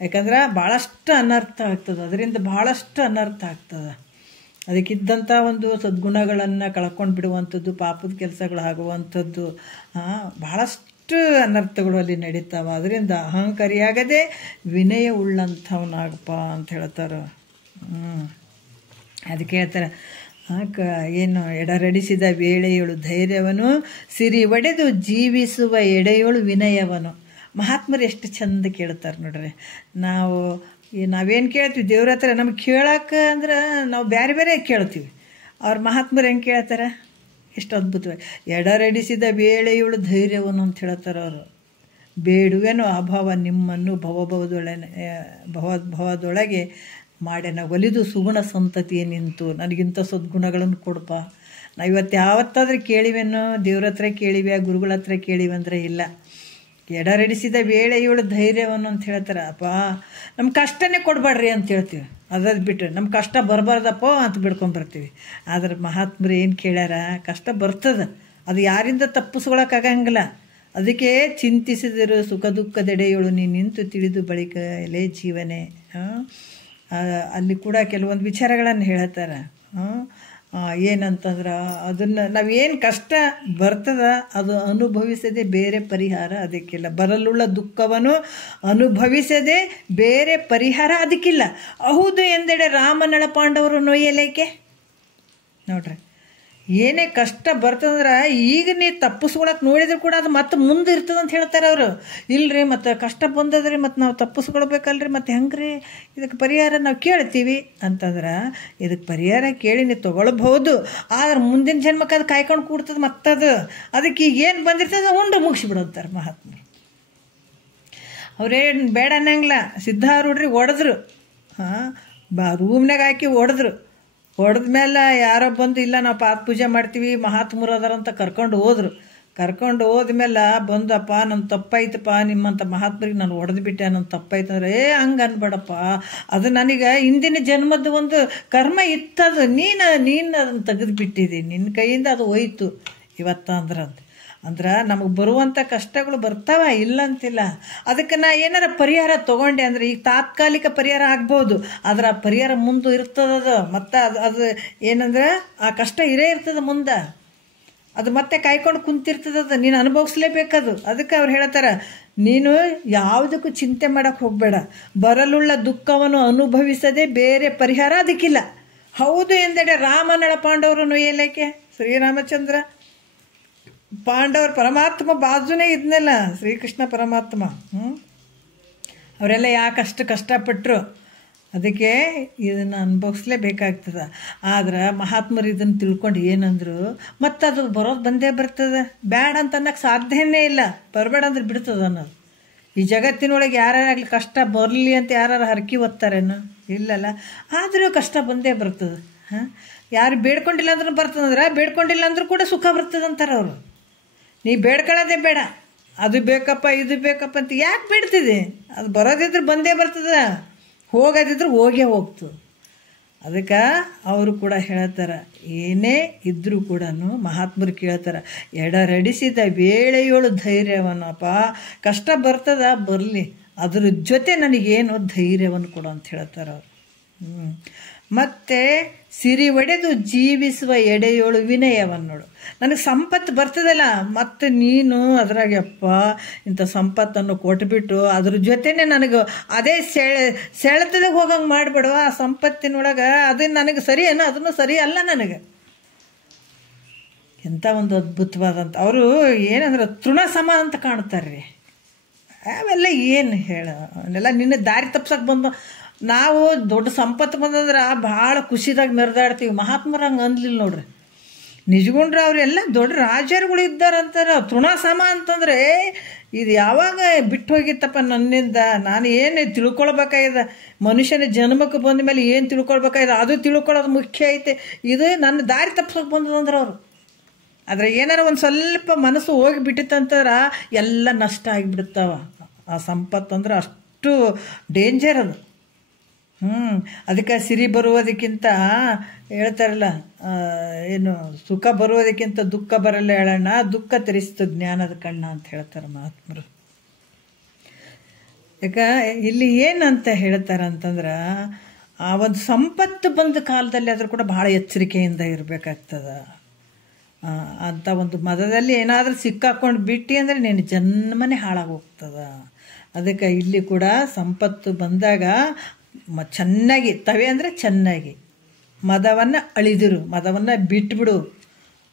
ಯಾಕಂದ್ರೆ ಭಾಳಷ್ಟು ಅನರ್ಥ ಆಗ್ತದೆ, ಅದರಿಂದ ಭಾಳಷ್ಟು ಅನರ್ಥ ಆಗ್ತದೆ. ಅದಕ್ಕಿದ್ದಂಥ ಒಂದು ಸದ್ಗುಣಗಳನ್ನು ಕಳ್ಕೊಂಡು ಬಿಡುವಂಥದ್ದು, ಪಾಪದ ಕೆಲಸಗಳಾಗುವಂಥದ್ದು, ಭಾಳಷ್ಟು ಅನರ್ಥಗಳು ಅಲ್ಲಿ ನಡೀತಾವೆ. ಅದರಿಂದ ಅಹಂಕಾರಿಯಾಗದೆ ವಿನಯ ಉಳ್ಳಂಥವನಾಗಪ್ಪ ಅಂತ ಹೇಳ್ತಾರೆ. ಅದಕ್ಕೆ ಹೇಳ್ತಾರೆ, ಏನು ಎಡರಡಿಸಿದ ವೇಳೆಯಳು ಧೈರ್ಯವನು, ಸಿರಿ ಒಡೆದು ಜೀವಿಸುವ ಎಡೆಯಳು ವಿನಯವನು. ಮಹಾತ್ಮರು ಎಷ್ಟು ಚಂದ ಕೇಳ್ತಾರೆ ನೋಡ್ರಿ. ನಾವೇನು ಕೇಳ್ತೀವಿ ದೇವ್ರ ಹತ್ರ, ನಮ್ಗೆ ಕೇಳೋಕೆ ಅಂದ್ರೆ ನಾವು ಬೇರೆ ಬೇರೆ ಕೇಳ್ತೀವಿ. ಅವ್ರ ಮಹಾತ್ಮರು ಹೆಂಗೆ ಕೇಳ್ತಾರೆ, ಎಷ್ಟು ಅದ್ಭುತವಾಗಿ, ಎಡರಡಿಸಿದ ವೇಳೆಯಳು ಧೈರ್ಯವನ್ನು ಅಂತ ಹೇಳ್ತಾರೆ ಅವರು. ಬೇಡುವೆನೋ ಅಭಾವ ನಿಮ್ಮನ್ನು ಭವದೊಳಗೆ ಮಾಡ್ಯಾನ ಒಲಿದು ಸುಗುಣ ಸಂತತಿಯೇ ನಿಂತು, ನನಗಿಂತ ಸದ್ಗುಣಗಳನ್ನು ಕೊಡಪ್ಪ. ನಾವು ಇವತ್ತು ಯಾವತ್ತಾದ್ರೂ ಕೇಳಿವೇನೋ, ದೇವ್ರ ಹತ್ರ ಕೇಳಿವೆ, ಗುರುಗಳ ಹತ್ರ ಕೇಳಿವೆ ಅಂದರೆ ಇಲ್ಲ. ಎಡರಡಿಸಿದ ವೇಳೆಯಳು ಧೈರ್ಯವನ್ನು ಅಂತ ಹೇಳ್ತಾರೆ. ಅಪ್ಪ ನಮ್ಮ ಕಷ್ಟನೇ ಕೊಡಬೇಡ್ರಿ ಅಂತ ಹೇಳ್ತೀವಿ, ಅದಾದ ಬಿಟ್ಟು ನಮ್ಮ ಕಷ್ಟ ಬರಬಾರ್ದಪ್ಪ ಅಂತ ಬಿಡ್ಕೊಂಬರ್ತೀವಿ. ಆದ್ರೆ ಮಹಾತ್ಮರು ಏನು ಕೇಳ್ಯಾರ, ಕಷ್ಟ ಬರ್ತದೆ, ಅದು ಯಾರಿಂದ ತಪ್ಪಿಸ್ಕೊಳಕ್ಕಾಗಂಗಿಲ್ಲ. ಅದಕ್ಕೆ ಚಿಂತಿಸಿದರು ಸುಖ ದುಃಖದೆಡೆಯಳು ನೀ ನಿಂತು ತಿಳಿದು ಬಳಿಕ ಎಲೆ ಜೀವನೇ. ಅಲ್ಲಿ ಕೂಡ ಕೆಲವೊಂದು ವಿಚಾರಗಳನ್ನು ಹೇಳ್ತಾರೆ. ಏನಂತಂದ್ರೆ ಅದನ್ನು ನಾವೇನು ಕಷ್ಟ ಬರ್ತದ ಅದು ಅನುಭವಿಸದೆ ಬೇರೆ ಪರಿಹಾರ ಅದಕ್ಕಿಲ್ಲ. ಬರಲುಳ್ಳ ದುಃಖವನ್ನು ಅನುಭವಿಸದೆ ಬೇರೆ ಪರಿಹಾರ ಅದಕ್ಕಿಲ್ಲ. ಹೌದು ಎಂದೆಡೆ ರಾಮನಳ ಪಾಂಡವರು ನೊಯ್ಯಲೇಕೆ ನೋಡ್ರಿ. ಏನೇ ಕಷ್ಟ ಬರ್ತದಂದ್ರೆ ಈಗ ನೀವು ತಪ್ಪಿಸ್ಕೊಳಕ್ಕೆ ನೋಡಿದ್ರು ಕೂಡ ಅದು ಮತ್ತೆ ಮುಂದೆ ಇರ್ತದೆ ಅಂತ ಹೇಳ್ತಾರೆ ಅವರು. ಇಲ್ಲರಿ ಮತ್ತು ಕಷ್ಟ ಬಂದದ್ರಿ ಮತ್ತು ನಾವು ತಪ್ಪಿಸ್ಕೊಳ್ಬೇಕಲ್ರಿ, ಮತ್ತು ಹೆಂಗೆ ರೀ ಇದಕ್ಕೆ ಪರಿಹಾರ ನಾವು ಕೇಳ್ತೀವಿ ಅಂತಂದ್ರೆ, ಇದಕ್ಕೆ ಪರಿಹಾರ ಕೇಳಿ ನೀವು ತೊಗೊಳ್ಬಹುದು, ಆದ್ರೆ ಮುಂದಿನ ಜನ್ಮಕ್ಕೆ ಅದು ಕಾಯ್ಕೊಂಡು ಕೂಡ್ತದೆ ಮತ್ತದು. ಅದಕ್ಕೆ ಈಗ ಏನು ಬಂದಿರ್ತದೆ ಉಂಡು ಮುಗಿಸ್ಬಿಡೋಂತಾರೆ ಮಹಾತ್ಮರು. ಅವ್ರೇನು ಬೇಡ ಅನ್ನಂಗಿಲ್ಲ. ಸಿದ್ಧಾರೂಢ್ರಿಗೆ ಹೊಡೆದ್ರು, ರೂಮ್ನಾಗ ಹಾಕಿ ಹೊಡೆದ್ಮೇಲೆ ಯಾರೋ ಬಂದು ಇಲ್ಲ ನಾವು ಪಾದ ಪೂಜೆ ಮಾಡ್ತೀವಿ ಮಹಾತ್ಮರು ಅದಾರಂತ ಕರ್ಕೊಂಡು ಕರ್ಕೊಂಡು ಹೋದ್ಮೇಲೆ ಬಂದಪ್ಪ ನನ್ನ ತಪ್ಪಾಯ್ತಪ್ಪ, ನಿಮ್ಮಂಥ ಮಹಾತ್ಮರಿಗೆ ನಾನು ಹೊಡೆದ್ಬಿಟ್ಟೆ, ನನ್ನ ತಪ್ಪಾಯ್ತಂದ್ರೆ ಹಂಗೆ ಅನ್ಬೇಡಪ್ಪ, ಅದು ನನಗೆ ಹಿಂದಿನ ಜನ್ಮದ ಒಂದು ಕರ್ಮ ಇತ್ತದು, ನೀನು ಅದನ್ನು ತೆಗೆದುಬಿಟ್ಟಿದ್ದೀನಿ, ನಿನ್ನ ಕೈಯಿಂದ ಅದು ಹೋಯ್ತು ಇವತ್ತು ಅಂದ್ರೆ ನಮಗೆ ಬರುವಂಥ ಕಷ್ಟಗಳು ಬರ್ತಾವ, ಇಲ್ಲಂತಿಲ್ಲ. ಅದಕ್ಕೆ ನಾ ಏನಾರ ಪರಿಹಾರ ತೊಗೊಂಡೆ ಅಂದರೆ ಈಗ ತಾತ್ಕಾಲಿಕ ಪರಿಹಾರ ಆಗ್ಬೋದು, ಆದರೆ ಆ ಪರಿಹಾರ ಮುಂದೆ ಇರ್ತದದು. ಮತ್ತು ಅದು ಏನಂದ್ರೆ ಆ ಕಷ್ಟ ಇರ್ತದೆ ಮುಂದೆ, ಅದು ಮತ್ತೆ ಕಾಯ್ಕೊಂಡು ಕುಂತಿರ್ತದದು, ನೀನು ಅನುಭವಿಸ್ಲೇಬೇಕದು. ಅದಕ್ಕೆ ಅವ್ರು ಹೇಳ್ತಾರೆ, ನೀನು ಯಾವುದಕ್ಕೂ ಚಿಂತೆ ಮಾಡೋಕ್ಕೆ ಹೋಗಬೇಡ, ಬರಲುಳ್ಳ ದುಃಖವನ್ನು ಅನುಭವಿಸದೆ ಬೇರೆ ಪರಿಹಾರ ಅದಕ್ಕಿಲ್ಲ. ಹೌದು ಎಂದೆಡೆ ರಾಮನಳ ಪಾಂಡವರು ನೊಯ್ಯಲೇಕೆ. ಶ್ರೀರಾಮಚಂದ್ರ ಪಾಂಡವ್ರ ಪರಮಾತ್ಮ ಬಾಜುನೇ ಇದ್ನಲ್ಲ, ಶ್ರೀಕೃಷ್ಣ ಪರಮಾತ್ಮ. ಅವರೆಲ್ಲ ಯಾಕಷ್ಟು ಕಷ್ಟಪಟ್ಟರು, ಅದಕ್ಕೆ ಇದನ್ನು ಅನುಭವಿಸ್ಲೇಬೇಕಾಗ್ತದೆ. ಆದ್ರೆ ಮಹಾತ್ಮರು ಇದನ್ನು ತಿಳ್ಕೊಂಡು ಏನಂದ್ರು, ಮತ್ತು ಅದು ಬಂದೇ ಬರ್ತದೆ, ಬ್ಯಾಡ ಅಂತ ಅನ್ನೋಕ್ಕೆ ಸಾಧ್ಯನೇ ಇಲ್ಲ. ಬರಬೇಡ ಅಂದ್ರೆ ಬಿಡ್ತದೆ ಅನ್ನೋದು. ಈ ಜಗತ್ತಿನೊಳಗೆ ಯಾರಾಗಲಿ ಕಷ್ಟ ಬರಲಿ ಅಂತ ಯಾರು ಹರಕಿ ಓದ್ತಾರೇನು? ಇಲ್ಲಲ್ಲ. ಆದರೂ ಕಷ್ಟ ಬಂದೇ ಬರ್ತದೆ. ಯಾರು ಬೇಡ್ಕೊಂಡಿಲ್ಲ ಅಂದ್ರೂ ಬರ್ತದಂದ್ರೆ, ಬೇಡ್ಕೊಂಡಿಲ್ಲ ಅಂದ್ರೂ ಕೂಡ ಸುಖ ಬರ್ತದಂತಾರೆ ಅವರು. ನೀ ಬೇಡ್ಕೊಳ್ಳೋದೇ ಬೇಡ, ಅದು ಬೇಕಪ್ಪ ಇದು ಬೇಕಪ್ಪ ಅಂತ ಯಾಕೆ ಬೇಡ್ತಿದೆ? ಅದು ಬರೋದಿದ್ರೆ ಬಂದೇ ಬರ್ತದೆ, ಹೋಗೋದಿದ್ರೆ ಹೋಗೇ ಹೋಗ್ತದೆ. ಅದಕ್ಕೆ ಅವರು ಕೂಡ ಹೇಳ್ತಾರೆ, ಏನೇ ಇದ್ದರೂ ಕೂಡ ಮಹಾತ್ಮರು ಕೇಳ್ತಾರೆ, ಎಡರಡಿಸಿದ ವೇಳೆಯೋಳು ಧೈರ್ಯವನ್ನಪ್ಪ, ಕಷ್ಟ ಬರ್ತದ ಬರಲಿ, ಅದ್ರ ಜೊತೆ ನನಗೇನು ಧೈರ್ಯವನ್ನು ಕೊಡು ಅಂತ ಹೇಳ್ತಾರೆ ಅವರು. ಮತ್ತು ಸಿರಿ ಒಡೆದು ಜೀವಿಸುವ ಎಡೆಯೋಳು ವಿನಯವನ್ನೋಳು. ನನಗೆ ಸಂಪತ್ತು ಬರ್ತದಲ್ಲ, ಮತ್ತು ನೀನು ಅದ್ರಾಗಪ್ಪ ಇಂಥ ಸಂಪತ್ತನ್ನು ಕೊಟ್ಬಿಟ್ಟು ಅದ್ರ ಜೊತೆನೇ ನನಗೆ ಅದೇ ಸೆಳೆತದಾಗ ಹೋಗಂಗೆ ಮಾಡಿಬಿಡುವ ಆ ಸಂಪತ್ತಿನೊಳಗೆ. ಅದು ನನಗೆ ಸರಿ ಏನೋ, ಅದನ್ನು ಸರಿ ಅಲ್ಲ ನನಗೆ. ಎಂಥ ಒಂದು ಅದ್ಭುತವಾದಂಥ ಅವರು ಏನಂದ್ರೆ ತೃಣ ಸಮ ಅಂತ ಕಾಣ್ತಾರೆ ರೀ. ಅವೆಲ್ಲ ಏನು ಅವನ್ನೆಲ್ಲ ನಿನ್ನ ದಾರಿ ತಪ್ಸಕ್ಕೆ ಬಂದು ನಾವು ದೊಡ್ಡ ಸಂಪತ್ತು ಬಂದಂದ್ರೆ ಭಾಳ ಖುಷಿದಾಗ ಮೆರೆದಾಡ್ತೀವಿ. ಮಹಾತ್ಮರು ಹಂಗೆ ಅಂದ್ಲಿಲ್ಲ ನೋಡ್ರಿ. ನಿಜಗೊಂಡ್ರೆ ಅವರೆಲ್ಲ ದೊಡ್ಡ ರಾಜರುಗಳು ಇದ್ದಾರಂತಾರೆ. ತೃಣ ಸಮ ಅಂತಂದರೆ ಇದು ಯಾವಾಗ ಬಿಟ್ಟು ಹೋಗಿತ್ತಪ್ಪ ನನ್ನಿಂದ, ನಾನು ಏನು ತಿಳ್ಕೊಳ್ಬೇಕಾಗಿದೆ, ಮನುಷ್ಯನ ಜನ್ಮಕ್ಕೆ ಬಂದ ಮೇಲೆ ಏನು ತಿಳ್ಕೊಳ್ಬೇಕಾಗಿದೆ ಅದು ತಿಳ್ಕೊಳ್ಳೋದು ಮುಖ್ಯ ಐತೆ. ಇದು ನನ್ನ ದಾರಿ ತಪ್ಸೋಕೆ ಬಂದದಂದ್ರೆ ಅವರು. ಆದರೆ ಏನಾರ ಒಂದು ಸ್ವಲ್ಪ ಮನಸ್ಸು ಹೋಗಿಬಿಟ್ಟಿತ್ತಂದ್ರೆ ಎಲ್ಲ ನಷ್ಟ ಆಗಿಬಿಡ್ತಾವ. ಆ ಸಂಪತ್ತು ಅಂದ್ರೆ ಅಷ್ಟು ಡೇಂಜರ್ ಅದು. ಅದಕ್ಕೆ ಸಿರಿ ಬರುವುದಕ್ಕಿಂತ ಹೇಳ್ತಾರಲ್ಲ, ಏನು ಸುಖ ಬರುವುದಕ್ಕಿಂತ ದುಃಖ ಬರಲ್ಲ ಹೇಳಣ್ಣ, ದುಃಖ ತರಿಸ್ತು ಜ್ಞಾನದ ಕಣ್ಣ ಅಂತ ಹೇಳ್ತಾರೆ ಮಹಾತ್ಮರು. ಯಾಕೆ ಇಲ್ಲಿ ಏನಂತ ಹೇಳ್ತಾರೆ ಅಂತಂದ್ರೆ, ಆ ಒಂದು ಸಂಪತ್ತು ಬಂದ ಕಾಲದಲ್ಲಿ ಆದರೂ ಕೂಡ ಭಾಳ ಎಚ್ಚರಿಕೆಯಿಂದ ಇರಬೇಕಾಗ್ತದೆ. ಅಂಥ ಒಂದು ಮದದಲ್ಲಿ ಏನಾದರೂ ಸಿಕ್ಕಾಕೊಂಡು ಬಿಟ್ಟು ಅಂದರೆ ನಿನ್ನ ಜನ್ಮನೇ ಹಾಳಾಗೋಗ್ತದೆ. ಅದಕ್ಕೆ ಇಲ್ಲಿ ಕೂಡ ಸಂಪತ್ತು ಬಂದಾಗ ಚೆನ್ನಾಗಿ ತವೆ ಅಂದರೆ ಚೆನ್ನಾಗಿ ಮದವನ್ನು ಅಳಿದಿರು, ಮದವನ್ನು ಬಿಟ್ಬಿಡು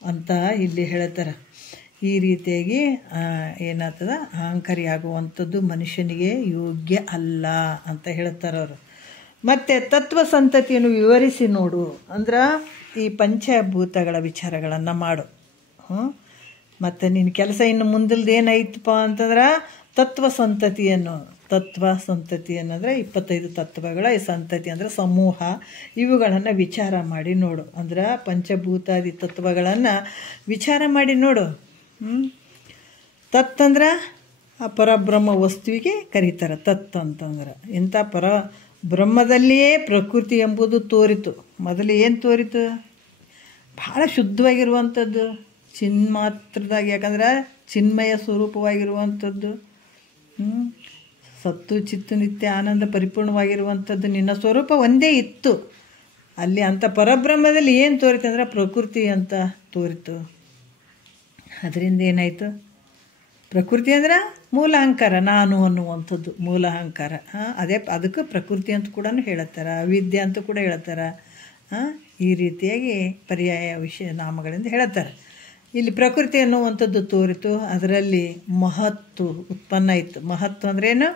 ಅಂತ ಇಲ್ಲಿ ಹೇಳ್ತಾರೆ. ಈ ರೀತಿಯಾಗಿ ಏನಾಗ್ತದೆ, ಅಹಂಕಾರಿ ಆಗುವಂಥದ್ದು ಮನುಷ್ಯನಿಗೆ ಯೋಗ್ಯ ಅಲ್ಲ ಅಂತ ಹೇಳ್ತಾರೆ ಅವರು. ಮತ್ತು ತತ್ವ ಸಂತತಿಯನ್ನು ವಿವರಿಸಿ ನೋಡು ಅಂದ್ರೆ ಈ ಪಂಚಭೂತಗಳ ವಿಚಾರಗಳನ್ನು ಮಾಡು. ಮತ್ತು ನಿನ್ನ ಕೆಲಸ ಇನ್ನು ಮುಂದಿಲ್ದು ಏನೈತಪ್ಪ ಅಂತಂದ್ರೆ ತತ್ವ ಸಂತತಿಯನ್ನು ಅಂದರೆ 25 ತತ್ವಗಳ ಈ ಸಂತತಿ ಅಂದರೆ ಸಮೂಹ, ಇವುಗಳನ್ನು ವಿಚಾರ ಮಾಡಿ ನೋಡು. ಅಂದ್ರೆ ಪಂಚಭೂತಾದಿ ತತ್ವಗಳನ್ನು ವಿಚಾರ ಮಾಡಿ ನೋಡು. ತತ್ ಅಂದ್ರೆ ಆ ಪರಬ್ರಹ್ಮ ವಸ್ತುವಿಗೆ ಕರೀತಾರೆ ತತ್ ಅಂತಂದ್ರೆ. ಇಂಥ ಬ್ರಹ್ಮದಲ್ಲಿಯೇ ಪ್ರಕೃತಿ ಎಂಬುದು ತೋರಿತು. ಮೊದಲು ಏನು ತೋರಿತು? ಭಾಳ ಶುದ್ಧವಾಗಿರುವಂಥದ್ದು, ಚಿನ್ಮಾತ್ರದಾಗಿ, ಯಾಕಂದ್ರೆ ಚಿನ್ಮಯ ಸ್ವರೂಪವಾಗಿರುವಂಥದ್ದು, ಸತ್ತು ಚಿತ್ತು ನಿತ್ಯ ಆನಂದ ಪರಿಪೂರ್ಣವಾಗಿರುವಂಥದ್ದು ನಿನ್ನ ಸ್ವರೂಪ ಒಂದೇ ಇತ್ತು. ಅಲ್ಲಿ ಅಂಥ ಪರಬ್ರಹ್ಮದಲ್ಲಿ ಏನು ತೋರಿತು ಅಂದ್ರೆ ಪ್ರಕೃತಿ ಅಂತ ತೋರಿತು. ಅದರಿಂದ ಏನಾಯಿತು? ಪ್ರಕೃತಿ ಅಂದ್ರೆ ಮೂಲ ಅಹಂಕಾರ, ನಾನು ಅನ್ನುವಂಥದ್ದು ಮೂಲ ಅಹಂಕಾರ. ಅದಕ್ಕೆ ಪ್ರಕೃತಿ ಅಂತ ಕೂಡ ಹೇಳುತ್ತಾರೆ, ಅವಿದ್ಯೆ ಅಂತ ಕೂಡ ಹೇಳ್ತಾರೆ. ಈ ರೀತಿಯಾಗಿ ಪರ್ಯಾಯ ವಿಷಯ ನಾಮಗಳಿಂದ ಹೇಳುತ್ತಾರೆ. ಇಲ್ಲಿ ಪ್ರಕೃತಿ ಅನ್ನುವಂಥದ್ದು ತೋರಿತು, ಅದರಲ್ಲಿ ಮಹತ್ತು ಉತ್ಪನ್ನ ಆಯಿತು. ಮಹತ್ತು ಅಂದ್ರೇನು?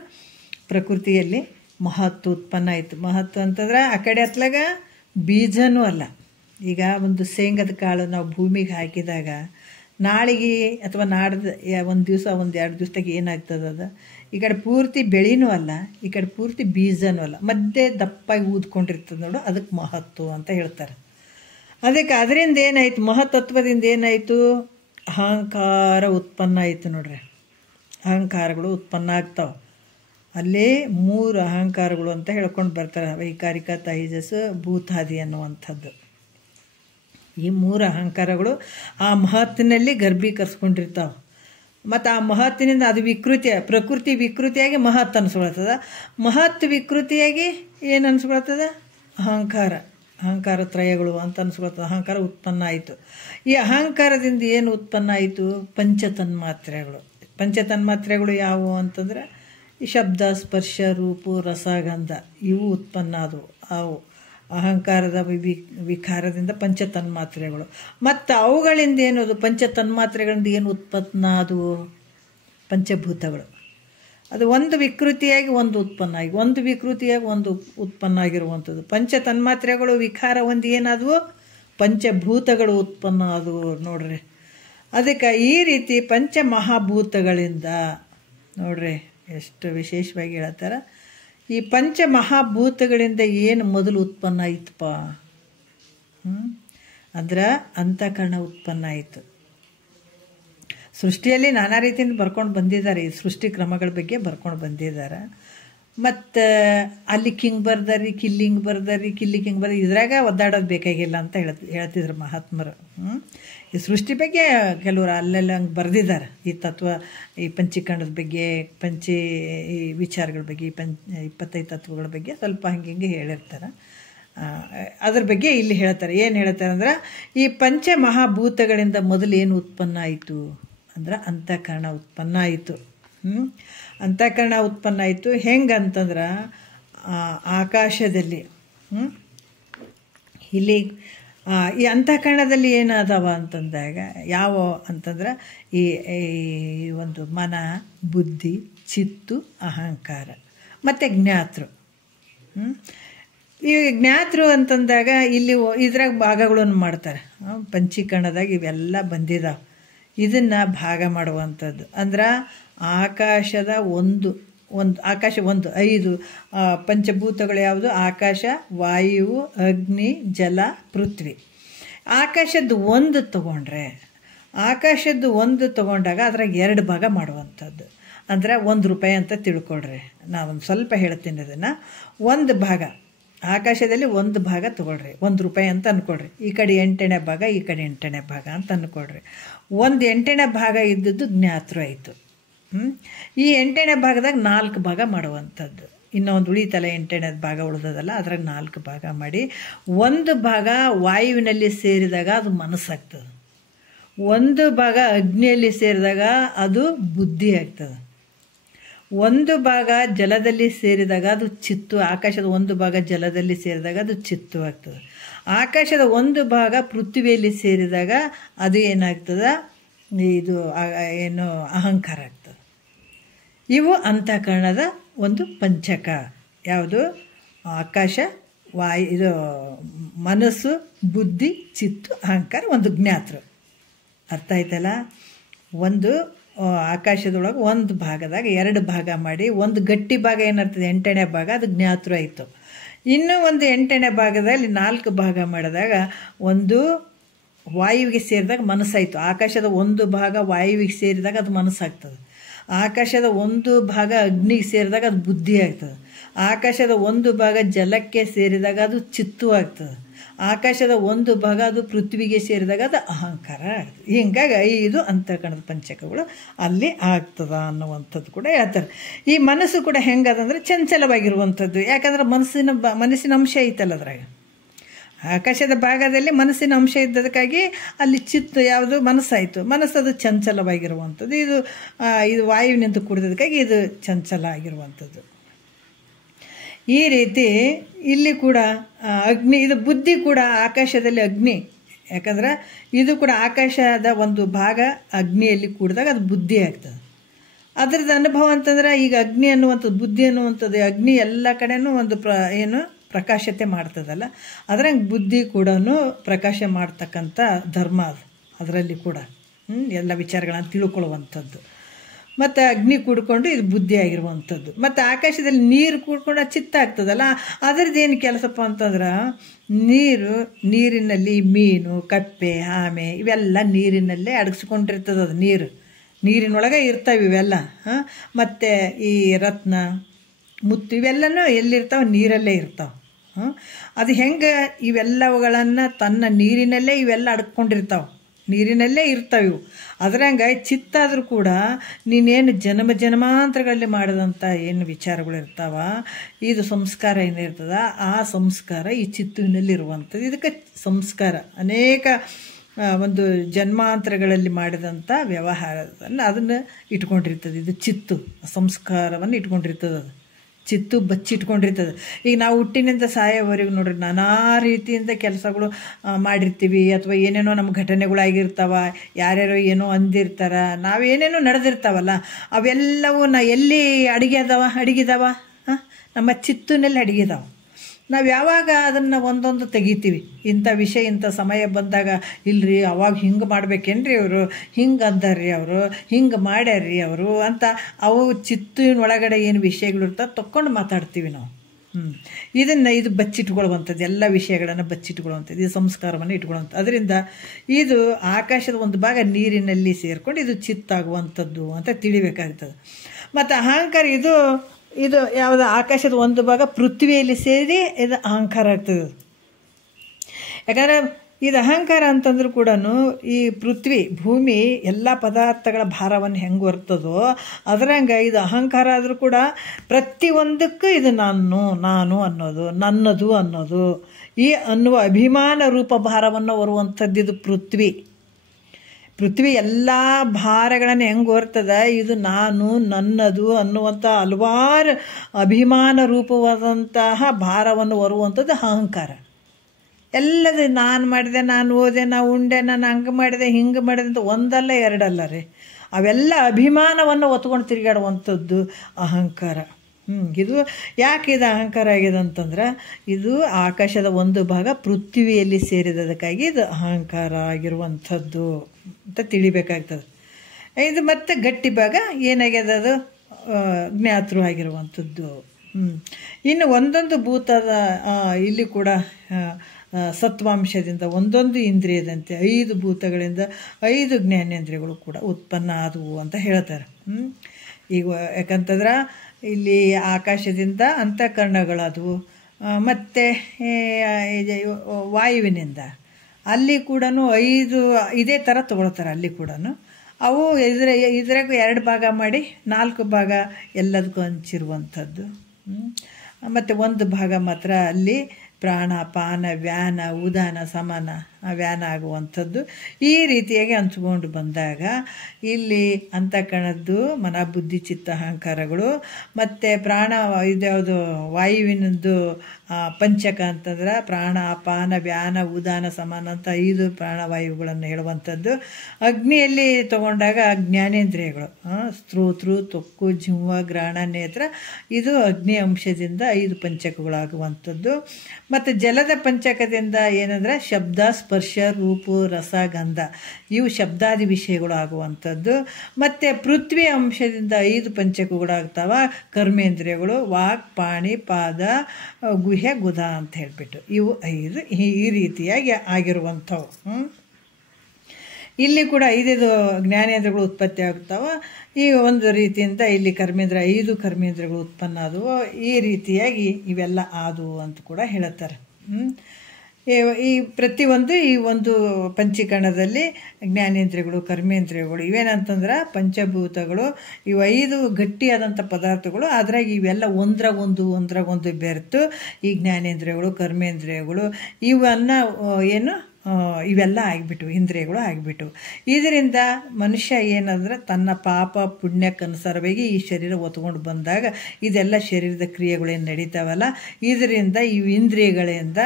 ಪ್ರಕೃತಿಯಲ್ಲಿ ಮಹತ್ತು ಉತ್ಪನ್ನ ಆಯಿತು. ಮಹತ್ತು ಅಂತಂದ್ರೆ ಆ ಕಡೆ ಹತ್ಲಾಗ ಬೀಜನೂ ಅಲ್ಲ. ಈಗ ಒಂದು ಶೇಂಗದ ಕಾಳು ನಾವು ಭೂಮಿಗೆ ಹಾಕಿದಾಗ ನಾಳೆಗೆ ಅಥವಾ ನಾಡ್ದು ಒಂದು ದಿವಸ ಒಂದು 2 ದಿವಸದಾಗ ಏನಾಗ್ತದೆ? ಅದು ಈ ಕಡೆ ಪೂರ್ತಿ ಬೆಳೆನೂ ಅಲ್ಲ, ಈ ಕಡೆ ಪೂರ್ತಿ ಬೀಜನೂ ಅಲ್ಲ, ಮಧ್ಯೆ ದಪ್ಪಾಗಿ ಊದ್ಕೊಂಡಿರ್ತದೆ ನೋಡು, ಅದಕ್ಕೆ ಮಹತ್ತು ಅಂತ ಹೇಳ್ತಾರೆ. ಅದರಿಂದ ಏನಾಯಿತು? ಮಹತ್ತತ್ವದಿಂದ ಏನಾಯಿತು? ಅಹಂಕಾರ ಉತ್ಪನ್ನ ಆಯಿತು ನೋಡ್ರಿ. ಅಹಂಕಾರಗಳು ಉತ್ಪನ್ನ ಆಗ್ತಾವೆ. ಅಲ್ಲೇ 3 ಅಹಂಕಾರಗಳು ಅಂತ ಹೇಳ್ಕೊಂಡು ಬರ್ತಾರೆ, ವೈಕಾರಿಕ, ತೈಜಸ್, ಭೂತಾದಿ ಅನ್ನುವಂಥದ್ದು. ಈ 3 ಅಹಂಕಾರಗಳು ಆ ಮಹತ್ತಿನಲ್ಲಿ ಗರ್ಭೀಕರಿಸ್ಕೊಂಡಿರ್ತಾವೆ. ಮತ್ತು ಆ ಮಹತ್ತಿನಿಂದ ಅದು ಪ್ರಕೃತಿ ವಿಕೃತಿಯಾಗಿ ಮಹತ್ ಅನಿಸ್ಕೊಳ್ತದೆ. ಮಹತ್ ವಿಕೃತಿಯಾಗಿ ಏನು ಅನಿಸ್ಕೊಳ್ತದೆ? ಅಹಂಕಾರ ತ್ರಯಗಳು ಅಂತ ಅನಿಸ್ಕೊಳ್ತದೆ. ಅಹಂಕಾರ ಉತ್ಪನ್ನ ಆಯಿತು. ಈ ಅಹಂಕಾರದಿಂದ ಏನು ಉತ್ಪನ್ನ ಆಯಿತು? ಪಂಚತನ್ಮಾತ್ರೆಗಳು ಯಾವುವು ಅಂತಂದ್ರೆ ಈ ಶಬ್ದ, ಸ್ಪರ್ಶ, ರೂಪು, ರಸಗಂಧ ಇವು ಉತ್ಪನ್ನ ಆದವು. ಅವು ಅಹಂಕಾರದ ವಿಕಾರದಿಂದ ಪಂಚತನ್ಮಾತ್ರೆಗಳು. ಮತ್ತು ಅವುಗಳಿಂದ ಏನದು? ಪಂಚತನ್ಮಾತ್ರೆಗಳಿಂದ ಏನು ಉತ್ಪನ್ನ ಆದವು? ಪಂಚಭೂತಗಳು. ಅದು ಒಂದು ವಿಕೃತಿಯಾಗಿ ಒಂದು ಉತ್ಪನ್ನ ಆಗಿ, ಒಂದು ವಿಕೃತಿಯಾಗಿ ಒಂದು ಉತ್ಪನ್ನ ಆಗಿರುವಂಥದ್ದು. ಪಂಚತನ್ಮಾತ್ರೆಗಳು ವಿಕಾರ ಒಂದು ಏನಾದವು? ಪಂಚಭೂತಗಳು ಉತ್ಪನ್ನ ಆದವು ನೋಡ್ರಿ. ಅದಕ್ಕೆ ಈ ರೀತಿ ಪಂಚಮಹಾಭೂತಗಳಿಂದ ನೋಡ್ರಿ ಎಷ್ಟು ವಿಶೇಷವಾಗಿ ಹೇಳ್ತಾರೆ. ಈ ಪಂಚಮಹಾಭೂತಗಳಿಂದ ಏನು ಮೊದಲು ಉತ್ಪನ್ನ ಆಯ್ತಪ್ಪ ಅಂದ್ರೆ ಅಂತಃಕರಣ ಉತ್ಪನ್ನ ಆಯಿತು. ಸೃಷ್ಟಿಯಲ್ಲಿ ನಾನಾ ರೀತಿಯಿಂದ ಬರ್ಕೊಂಡು ಬಂದಿದ್ದಾರೆ, ಈ ಸೃಷ್ಟಿ ಕ್ರಮಗಳ ಬಗ್ಗೆ ಬರ್ಕೊಂಡು ಬಂದಿದ್ದಾರೆ. ಮತ್ತು ಅಲ್ಲಿ ಕಿಂಗ್ ಬರ್ದಾರಿ, ಕಿಲ್ಲಿಂಗ್ ಬರ್ದಾರಿ, ಕಿಲ್ಲಿಂಗ್ ಬರ್ದಾರಿ, ಇದ್ರಾಗ ಒದ್ದಾಡೋದು ಬೇಕಾಗಿಲ್ಲ ಅಂತ ಹೇಳ್ತಿದ್ರು ಮಹಾತ್ಮರು. ಈ ಸೃಷ್ಟಿ ಬಗ್ಗೆ ಕೆಲವರು ಅಲ್ಲೆಲ್ಲ ಹಂಗೆ ಬರೆದಿದ್ದಾರೆ. ಈ ತತ್ವ, ಈ ಪಂಚೀಕರಣದ ಬಗ್ಗೆ, ಈ ವಿಚಾರಗಳ ಬಗ್ಗೆ, 25 ತತ್ವಗಳ ಬಗ್ಗೆ ಸ್ವಲ್ಪ ಹಂಗೆ ಹೇಳಿರ್ತಾರೆ. ಅದ್ರ ಬಗ್ಗೆ ಇಲ್ಲಿ ಹೇಳ್ತಾರೆ. ಏನು ಹೇಳ್ತಾರೆ ಅಂದ್ರೆ, ಈ ಪಂಚಮಹಾಭೂತಗಳಿಂದ ಮೊದಲು ಏನು ಉತ್ಪನ್ನ ಆಯಿತು ಅಂದ್ರೆ ಅಂತಃಕರಣ ಉತ್ಪನ್ನ ಆಯಿತು. ಅಂತಃಕರಣ ಉತ್ಪನ್ನ ಆಯಿತು. ಹೆಂಗಂತಂದ್ರೆ ಆಕಾಶದಲ್ಲಿ ಇಲ್ಲಿ ಈ ಅಂತಃಕರಣದಲ್ಲಿ ಏನಾದವ ಅಂತಂದಾಗ ಯಾವ ಅಂತಂದ್ರೆ ಈ ಒಂದು ಮನ, ಬುದ್ಧಿ, ಚಿತ್ತು, ಅಹಂಕಾರ ಮತ್ತು ಜ್ಞಾತೃ. ಈ ಜ್ಞಾತೃ ಅಂತಂದಾಗ ಇಲ್ಲಿ ಇದ್ರಾಗ ಭಾಗಗಳನ್ನು ಮಾಡ್ತಾರೆ. ಪಂಚೀಕರಣದಾಗ ಇವೆಲ್ಲ ಬಂದಿದ್ದಾವೆ. ಇದನ್ನು ಭಾಗ ಮಾಡುವಂಥದ್ದು ಅಂದ್ರೆ ಆಕಾಶದ ಒಂದು ಆಕಾಶ 5 ಪಂಚಭೂತಗಳು ಯಾವುದು? ಆಕಾಶ, ವಾಯು, ಅಗ್ನಿ, ಜಲ, ಪೃಥ್ವಿ. ಆಕಾಶದ್ದು ಒಂದು ತಗೊಂಡಾಗ ಅದ್ರಾಗ 2 ಭಾಗ ಮಾಡುವಂಥದ್ದು. ಅಂದ್ರೆ ₹1 ಅಂತ ತಿಳ್ಕೊಳ್ರಿ. ನಾವೊಂದು ಸ್ವಲ್ಪ ಹೇಳ್ತೀನಿ ಅದನ್ನು. 1 ಭಾಗ ಆಕಾಶದಲ್ಲಿ 1 ಭಾಗ ತೊಗೊಳ್ರಿ, ₹1 ಅಂತ ಅಂದ್ಕೊಳ್ರಿ. ಈ ಕಡೆ 8ನೇ ಭಾಗ, ಈ ಕಡೆ 8ನೇ ಭಾಗ ಅಂತ ಅಂದ್ಕೊಳ್ರಿ. 1 8ನೇ ಭಾಗ ಇದ್ದದ್ದು ಜ್ಞಾತೃ ಆಯಿತು. ಈ 8ನೇ ಭಾಗದಾಗ 4 ಭಾಗ ಮಾಡುವಂಥದ್ದು. ಇನ್ನೊಂದು ಉಳಿತಲ್ಲ 8ನೇ ಭಾಗ ಉಳಿದದಲ್ಲ, ಅದ್ರಾಗ 4 ಭಾಗ ಮಾಡಿ 1 ಭಾಗ ವಾಯುವಿನಲ್ಲಿ ಸೇರಿದಾಗ ಅದು ಮನಸ್ಸಾಗ್ತದೆ. 1 ಭಾಗ ಅಗ್ನಿಯಲ್ಲಿ ಸೇರಿದಾಗ ಅದು ಬುದ್ಧಿ ಆಗ್ತದೆ. 1 ಭಾಗ ಜಲದಲ್ಲಿ ಸೇರಿದಾಗ ಅದು ಚಿತ್ತು. ಆಕಾಶದ 1 ಭಾಗ ಜಲದಲ್ಲಿ ಸೇರಿದಾಗ ಅದು ಚಿತ್ತು ಆಗ್ತದೆ. ಆಕಾಶದ 1 ಭಾಗ ಪೃಥ್ವಿಯಲ್ಲಿ ಸೇರಿದಾಗ ಅದು ಏನಾಗ್ತದೆ? ಇದು ಏನು ಅಹಂಕಾರ ಆಗ್ತದೆ. ಇವು ಅಂತಃಕರಣದ ಒಂದು ಪಂಚಕ. ಯಾವುದು? ಆಕಾಶ, ವಾಯು, ಇದು ಮನಸ್ಸು, ಬುದ್ಧಿ, ಚಿತ್ತು, ಅಹಂಕಾರ, ಒಂದು ಜ್ಞಾತೃ. ಅರ್ಥ ಆಯ್ತಲ್ಲ? ಒಂದು ಆಕಾಶದೊಳಗೆ 1 ಭಾಗದಾಗ 2 ಭಾಗ ಮಾಡಿ, ಒಂದು ಗಟ್ಟಿ ಭಾಗ ಏನಾಗ್ತದೆ? 8ನೇ ಭಾಗ, ಅದು ಜ್ಞಾತೃ ಆಯಿತು. ಇನ್ನೂ ಒಂದು 8ನೇ ಭಾಗದಲ್ಲಿ 4 ಭಾಗ ಮಾಡಿದಾಗ ಒಂದು ವಾಯುವಿಗೆ ಸೇರಿದಾಗ ಮನಸ್ಸಾಯಿತು. ಆಕಾಶದ 1 ಭಾಗ ವಾಯುವಿಗೆ ಸೇರಿದಾಗ ಅದು ಮನಸ್ಸಾಗ್ತದೆ. ಆಕಾಶದ 1 ಭಾಗ ಅಗ್ನಿಗೆ ಸೇರಿದಾಗ ಅದು ಬುದ್ಧಿ ಆಗ್ತದೆ. ಆಕಾಶದ 1 ಭಾಗ ಜಲಕ್ಕೆ ಸೇರಿದಾಗ ಅದು ಚಿತ್ತು ಆಗ್ತದೆ. ಆಕಾಶದ 1 ಭಾಗ ಅದು ಪೃಥ್ವಿಗೆ ಸೇರಿದಾಗ ಅದು ಅಹಂಕಾರ ಆಗ್ತದೆ. ಹಿಂಗಾಗಿ 5 ಅಂತಃಕರಣದ ಪಂಚಕಗಳು ಅಲ್ಲಿ ಆಗ್ತದ ಅನ್ನುವಂಥದ್ದು ಕೂಡ ಹೇಳ್ತಾರೆ. ಈ ಮನಸ್ಸು ಕೂಡ ಹೆಂಗದಂದ್ರೆ ಚಂಚಲವಾಗಿರುವಂಥದ್ದು. ಯಾಕಂದ್ರೆ ಮನಸ್ಸಿನ ಅಂಶ ಐತಲ್ಲ ಅದ್ರಾಗ. ಆಕಾಶದ ಭಾಗದಲ್ಲಿ ಮನಸ್ಸಿನ ಅಂಶ ಇದ್ದದಕ್ಕಾಗಿ ಅಲ್ಲಿ ಚಿತ್ತ ಯಾವುದು ಮನಸ್ಸಾಯಿತು. ಮನಸ್ಸದು ಚಂಚಲವಾಗಿರುವಂಥದ್ದು. ಇದು ವಾಯುವಿನಿಂದ ಕೂಡಿದ್ದಕ್ಕಾಗಿ ಇದು ಚಂಚಲ ಆಗಿರುವಂಥದ್ದು. ಈ ರೀತಿ ಇಲ್ಲಿ ಕೂಡ ಅಗ್ನಿ, ಇದು ಬುದ್ಧಿ ಕೂಡ ಆಕಾಶದಲ್ಲಿ ಅಗ್ನಿ. ಯಾಕಂದ್ರೆ ಇದು ಕೂಡ ಆಕಾಶದ ಒಂದು ಭಾಗ ಅಗ್ನಿಯಲ್ಲಿ ಕೂಡಿದಾಗ ಅದು ಬುದ್ಧಿ ಆಗ್ತದೆ. ಅದರದ್ದು ಅನುಭವ ಅಂತಂದ್ರೆ ಈಗ ಅಗ್ನಿ ಅನ್ನುವಂಥದ್ದು, ಬುದ್ಧಿ ಅನ್ನುವಂಥದ್ದು, ಅಗ್ನಿ ಎಲ್ಲ ಕಡೆನೂ ಒಂದು ಪ್ರಕಾಶತೆ ಮಾಡ್ತದಲ್ಲ, ಅದರಂಗೆ ಬುದ್ಧಿ ಕೂಡ ಪ್ರಕಾಶ ಮಾಡ್ತಕ್ಕಂಥ ಧರ್ಮ ಅದು. ಅದರಲ್ಲಿ ಕೂಡ ಎಲ್ಲ ವಿಚಾರಗಳನ್ನು ತಿಳ್ಕೊಳ್ಳುವಂಥದ್ದು. ಮತ್ತು ಅಗ್ನಿ ಕೂಡ್ಕೊಂಡು ಇದು ಬುದ್ಧಿ ಆಗಿರುವಂಥದ್ದು. ಮತ್ತು ಆಕಾಶದಲ್ಲಿ ನೀರು ಕೂಡ್ಕೊಂಡು ಚಿತ್ತ ಆಗ್ತದಲ್ಲ, ಅದರದ್ದು ಏನು ಕೆಲಸಪ್ಪ ಅಂತಂದ್ರೆ ನೀರಿನಲ್ಲಿ ಮೀನು, ಕಪ್ಪೆ, ಆಮೆ ಇವೆಲ್ಲ ನೀರಿನಲ್ಲೇ ಅಡಗಿಸ್ಕೊಂಡಿರ್ತದೆ. ಅದು ನೀರಿನೊಳಗೆ ಇರ್ತಾವೆ ಇವೆಲ್ಲ. ಮತ್ತು ಈ ರತ್ನ, ಮುತ್ತು ಇವೆಲ್ಲನೂ ಎಲ್ಲಿರ್ತಾವೆ? ನೀರಲ್ಲೇ ಇರ್ತಾವೆ. ಅದು ಹೆಂಗೆ ಇವೆಲ್ಲವುಗಳನ್ನು ತನ್ನ ನೀರಿನಲ್ಲೇ ಇವೆಲ್ಲ ಅಡ್ಕೊಂಡಿರ್ತಾವೆ, ನೀರಿನಲ್ಲೇ ಇರ್ತಾವೆ ಇವು. ಅದ್ರಂಗೆ ಚಿತ್ತಾದರೂ ಕೂಡ ನೀನೇನು ಜನ್ಮಾಂತರಗಳಲ್ಲಿ ಮಾಡಿದಂಥ ಏನು ವಿಚಾರಗಳು ಇರ್ತಾವ, ಇದು ಸಂಸ್ಕಾರ ಏನಿರ್ತದ, ಆ ಸಂಸ್ಕಾರ ಈ ಚಿತ್ತುವಿನಲ್ಲಿರುವಂಥದ್ದು. ಇದಕ್ಕೆ ಸಂಸ್ಕಾರ ಅನೇಕ ಒಂದು ಜನ್ಮಾಂತರಗಳಲ್ಲಿ ಮಾಡಿದಂಥ ವ್ಯವಹಾರವನ್ನು ಅದನ್ನು ಇಟ್ಕೊಂಡಿರ್ತದೆ. ಇದು ಚಿತ್ತು ಸಂಸ್ಕಾರವನ್ನು ಇಟ್ಕೊಂಡಿರ್ತದೆ. ಅದು ಚಿತ್ತು ಬಚ್ಚಿಟ್ಕೊಂಡಿರ್ತದೆ. ಈಗ ನಾವು ಹುಟ್ಟಿನಿಂದ ಸಾಯೋವರೆಗೂ ನೋಡ್ರಿ ನಾನಾ ರೀತಿಯಿಂದ ಕೆಲಸಗಳು ಮಾಡಿರ್ತೀವಿ, ಅಥವಾ ಏನೇನೋ ನಮ್ಮ ಘಟನೆಗಳಾಗಿರ್ತಾವ, ಯಾರ್ಯಾರೋ ಏನೋ ಅಂದಿರ್ತಾರ, ನಾವೇನೇನೋ ನಡೆದಿರ್ತಾವಲ್ಲ, ಅವೆಲ್ಲವೂ ಎಲ್ಲಿ ಅಡಗಿದಾವ ನಮ್ಮ ಚಿತ್ತಿನಲ್ಲಿ ಅಡಗಿದಾವೆ. ನಾವು ಯಾವಾಗ ಅದನ್ನು ಒಂದೊಂದು ತೆಗಿತೀವಿ, ಇಂಥ ವಿಷಯ ಇಂಥ ಸಮಯ ಬಂದಾಗ, ಇಲ್ರಿ ಅವಾಗ ಹಿಂಗೆ ಮಾಡ್ಬೇಕೇನ್ರಿ ಅವರು, ಹಿಂಗೆ ಅಂದಾರ್ರಿ ಅವರು, ಹಿಂಗೆ ಮಾಡ್ಯಾರ್ರಿ ಅವರು ಅಂತ ಅವು ಚಿತ್ತಿನೊಳಗಡೆ ಏನು ವಿಷಯಗಳು ಇರ್ತಾವೆ ತಕ್ಕೊಂಡು ಮಾತಾಡ್ತೀವಿ ನಾವು. ಇದು ಬಚ್ಚಿಟ್ಕೊಳ್ಳುವಂಥದ್ದು, ಎಲ್ಲ ವಿಷಯಗಳನ್ನು ಬಚ್ಚಿಟ್ಕೊಳ್ಳುವಂಥದ್ದು, ಇದು ಸಂಸ್ಕಾರವನ್ನು ಇಟ್ಕೊಳ್ಳುವಂಥದ್ದು. ಅದರಿಂದ ಇದು ಆಕಾಶದ ಒಂದು ಭಾಗ ನೀರಿನಲ್ಲಿ ಸೇರಿಕೊಂಡು ಇದು ಚಿತ್ತಾಗುವಂಥದ್ದು ಅಂತ ತಿಳಿಬೇಕಾಗ್ತದೆ. ಮತ್ತು ಅಹಂಕಾರ ಇದು ಯಾವುದು ಆಕಾಶದ ಒಂದು ಭಾಗ ಪೃಥ್ವಿಯಲ್ಲಿ ಸೇರಿ ಇದು ಅಹಂಕಾರ ಆಗ್ತದೆ. ಯಾಕಂದರೆ ಇದು ಅಹಂಕಾರ ಅಂತಂದ್ರೂ ಕೂಡ ಈ ಪೃಥ್ವಿ ಭೂಮಿ ಎಲ್ಲ ಪದಾರ್ಥಗಳ ಭಾರವನ್ನು ಹೆಂಗೆ ಹೊರ್ತದೋ ಅದರಂಗೆ ಇದು ಅಹಂಕಾರ ಆದರೂ ಕೂಡ ಪ್ರತಿಯೊಂದಕ್ಕೂ ಇದು ನಾನು ಅನ್ನೋದು, ನನ್ನದು ಅನ್ನೋದು, ಈ ಅನ್ನುವ ಅಭಿಮಾನ ರೂಪ ಭಾರವನ್ನು ಹೊರುವಂಥದ್ದು ಇದು ಪೃಥ್ವಿ. ಎಲ್ಲ ಭಾರಗಳನ್ನು ಹೆಂಗೆ ಹೊರ್ತದ, ಇದು ನಾನು ನನ್ನದು ಅನ್ನುವಂಥ ಹಲವಾರು ಅಭಿಮಾನ ರೂಪವಾದಂತಹ ಭಾರವನ್ನು ಹೊರುವಂಥದ್ದು ಅಹಂಕಾರ. ಎಲ್ಲದು ನಾನು ಮಾಡಿದೆ, ನಾನು ಓದೆ, ನಾನು ಉಂಡೆ, ನಾನು ಹಂಗೆ ಮಾಡಿದೆ, ಹಿಂಗೆ ಮಾಡಿದೆ ಅಂತ ಒಂದಲ್ಲ ಎರಡಲ್ಲ ರೀ, ಅವೆಲ್ಲ ಅಭಿಮಾನವನ್ನು ಹೊತ್ಕೊಂಡು ತಿರುಗಾಡುವಂಥದ್ದು ಅಹಂಕಾರ. ಇದು ಯಾಕೆ ಇದು ಅಹಂಕಾರ ಆಗಿದೆ ಅಂತಂದ್ರೆ, ಇದು ಆಕಾಶದ ಒಂದು ಭಾಗ ಪೃಥ್ವಿಯಲ್ಲಿ ಸೇರಿದದಕ್ಕಾಗಿ ಇದು ಅಹಂಕಾರ ಆಗಿರುವಂಥದ್ದು ಅಂತ ತಿಳಿಬೇಕಾಗ್ತದೆ. ಇದು ಮತ್ತೆ ಗಟ್ಟಿ ಭಾಗ ಏನಾಗ್ಯದ, ಅದು ಜ್ಞಾತೃ ಆಗಿರುವಂಥದ್ದು. ಇನ್ನು ಒಂದೊಂದು ಭೂತದ ಇಲ್ಲಿ ಕೂಡ ಸತ್ವಾಂಶದಿಂದ ಒಂದೊಂದು ಇಂದ್ರಿಯದಂತೆ 5 ಭೂತಗಳಿಂದ 5 ಜ್ಞಾನೇಂದ್ರಿಯಗಳು ಕೂಡ ಉತ್ಪನ್ನ ಆದವು ಅಂತ ಹೇಳ್ತಾರೆ. ಈಗ ಯಾಕಂತಂದ್ರೆ ಇಲ್ಲಿ ಆಕಾಶದಿಂದ ಅಂತಃಕರಣಗಳಾದವು, ಮತ್ತು ವಾಯುವಿನಿಂದ ಅಲ್ಲಿ ಕೂಡ 5 ಇದೇ ಥರ ತೊಗೊಳ್ತಾರೆ. ಅಲ್ಲಿ ಕೂಡ ಅವು ಇದ್ರಾಗ 2 ಭಾಗ ಮಾಡಿ 4 ಭಾಗ ಎಲ್ಲದಕ್ಕೂ ಹಂಚಿರುವಂಥದ್ದು. ಮತ್ತು 1 ಭಾಗ ಮಾತ್ರ ಅಲ್ಲಿ ಪ್ರಾಣ, ಪಾನ, ವ್ಯಾನ, ಉದಾನ, ಸಮಾನ ವ್ಯಾನ ಆಗುವಂಥದ್ದು. ಈ ರೀತಿಯಾಗಿ ಹಂಚ್ಕೊಂಡು ಬಂದಾಗ ಇಲ್ಲಿ ಅಂತಃಕರಣದ್ದು ಮನ, ಬುದ್ಧಿ, ಚಿತ್ತ, ಅಹಂಕಾರಗಳು, ಮತ್ತು ಪ್ರಾಣ ಇದ್ಯಾವುದು ವಾಯುವಿನದ್ದು ಪಂಚಕ ಅಂತಂದ್ರೆ ಪ್ರಾಣ, ಅಪಾನ, ವ್ಯಾನ, ಉದಾನ, ಸಮಾನ ಅಂತ 5 ಪ್ರಾಣವಾಯುಗಳನ್ನು ಹೇಳುವಂಥದ್ದು. ಅಗ್ನಿಯಲ್ಲಿ ತಗೊಂಡಾಗ ಜ್ಞಾನೇಂದ್ರಿಯಗಳು ಸ್ತೋತೃ, ತೊಕ್ಕು, ಜಿಹ್ವ, ಗ್ರಾಣ, ನೇತ್ರ, ಇದು ಅಗ್ನಿ ಅಂಶದಿಂದ 5 ಪಂಚಕಗಳಾಗುವಂಥದ್ದು. ಮತ್ತು ಜಲದ ಪಂಚಕದಿಂದ ಏನಂದ್ರೆ ಶಬ್ದ, ಸ್ಪರ್ಶ, ರೂಪ, ರಸ, ಗಂಧ ಇವು ಶಬ್ದಾದಿ ವಿಷಯಗಳು ಆಗುವಂಥದ್ದು. ಮತ್ತು ಪೃಥ್ವಿ ಅಂಶದಿಂದ 5 ಪಂಚಕಗಳಾಗ್ತಾವ, ಕರ್ಮೇಂದ್ರಿಯಗಳು ವಾಕ್, ಪಾಣಿ, ಪಾದ, ಗುಹ್ಯ, ಗುದ ಅಂತ ಹೇಳ್ಬಿಟ್ಟು ಇವು 5 ಈ ರೀತಿಯಾಗಿ ಆಗಿರುವಂಥವು. ಇಲ್ಲಿ ಕೂಡ 5 ಜ್ಞಾನೇಂದ್ರಗಳು ಉತ್ಪತ್ತಿ ಆಗ್ತಾವ. ಈ ಒಂದು ರೀತಿಯಿಂದ ಇಲ್ಲಿ ಕರ್ಮೇಂದ್ರ 5 ಕರ್ಮೇಂದ್ರಗಳು ಉತ್ಪನ್ನ ಆದವು. ಈ ರೀತಿಯಾಗಿ ಇವೆಲ್ಲ ಆದವು ಅಂತ ಕೂಡ ಹೇಳುತ್ತಾರೆ. ಈ ಪ್ರತಿಯೊಂದು ಈ ಒಂದು ಪಂಚೀಕರಣದಲ್ಲಿ ಜ್ಞಾನೇಂದ್ರಿಯಗಳು, ಕರ್ಮೇಂದ್ರಿಯಗಳು ಇವೇನಂತಂದ್ರೆ ಪಂಚಭೂತಗಳು, ಇವು 5 ಗಟ್ಟಿಯಾದಂಥ ಪದಾರ್ಥಗಳು. ಅದ್ರಾಗ ಇವೆಲ್ಲ ಒಂದ್ರಾಗೊಂದು ಬೆರೆತು ಈ ಜ್ಞಾನೇಂದ್ರಿಯಗಳು, ಕರ್ಮೇಂದ್ರಿಯಗಳು ಇವನ್ನು ಇವೆಲ್ಲ ಆಗಿಬಿಟ್ಟು ಇಂದ್ರಿಯಗಳು ಆಗಿಬಿಟ್ಟು. ಇದರಿಂದ ಮನುಷ್ಯ ಏನಂದ್ರೆ ತನ್ನ ಪಾಪ ಪುಣ್ಯಕ್ಕನುಸಾರವಾಗಿ ಈ ಶರೀರ ಹೊತ್ಕೊಂಡು ಬಂದಾಗ ಇದೆಲ್ಲ ಶರೀರದ ಕ್ರಿಯೆಗಳೇನು ನಡೀತಾವಲ್ಲ, ಇದರಿಂದ ಈ ಇಂದ್ರಿಯಗಳಿಂದ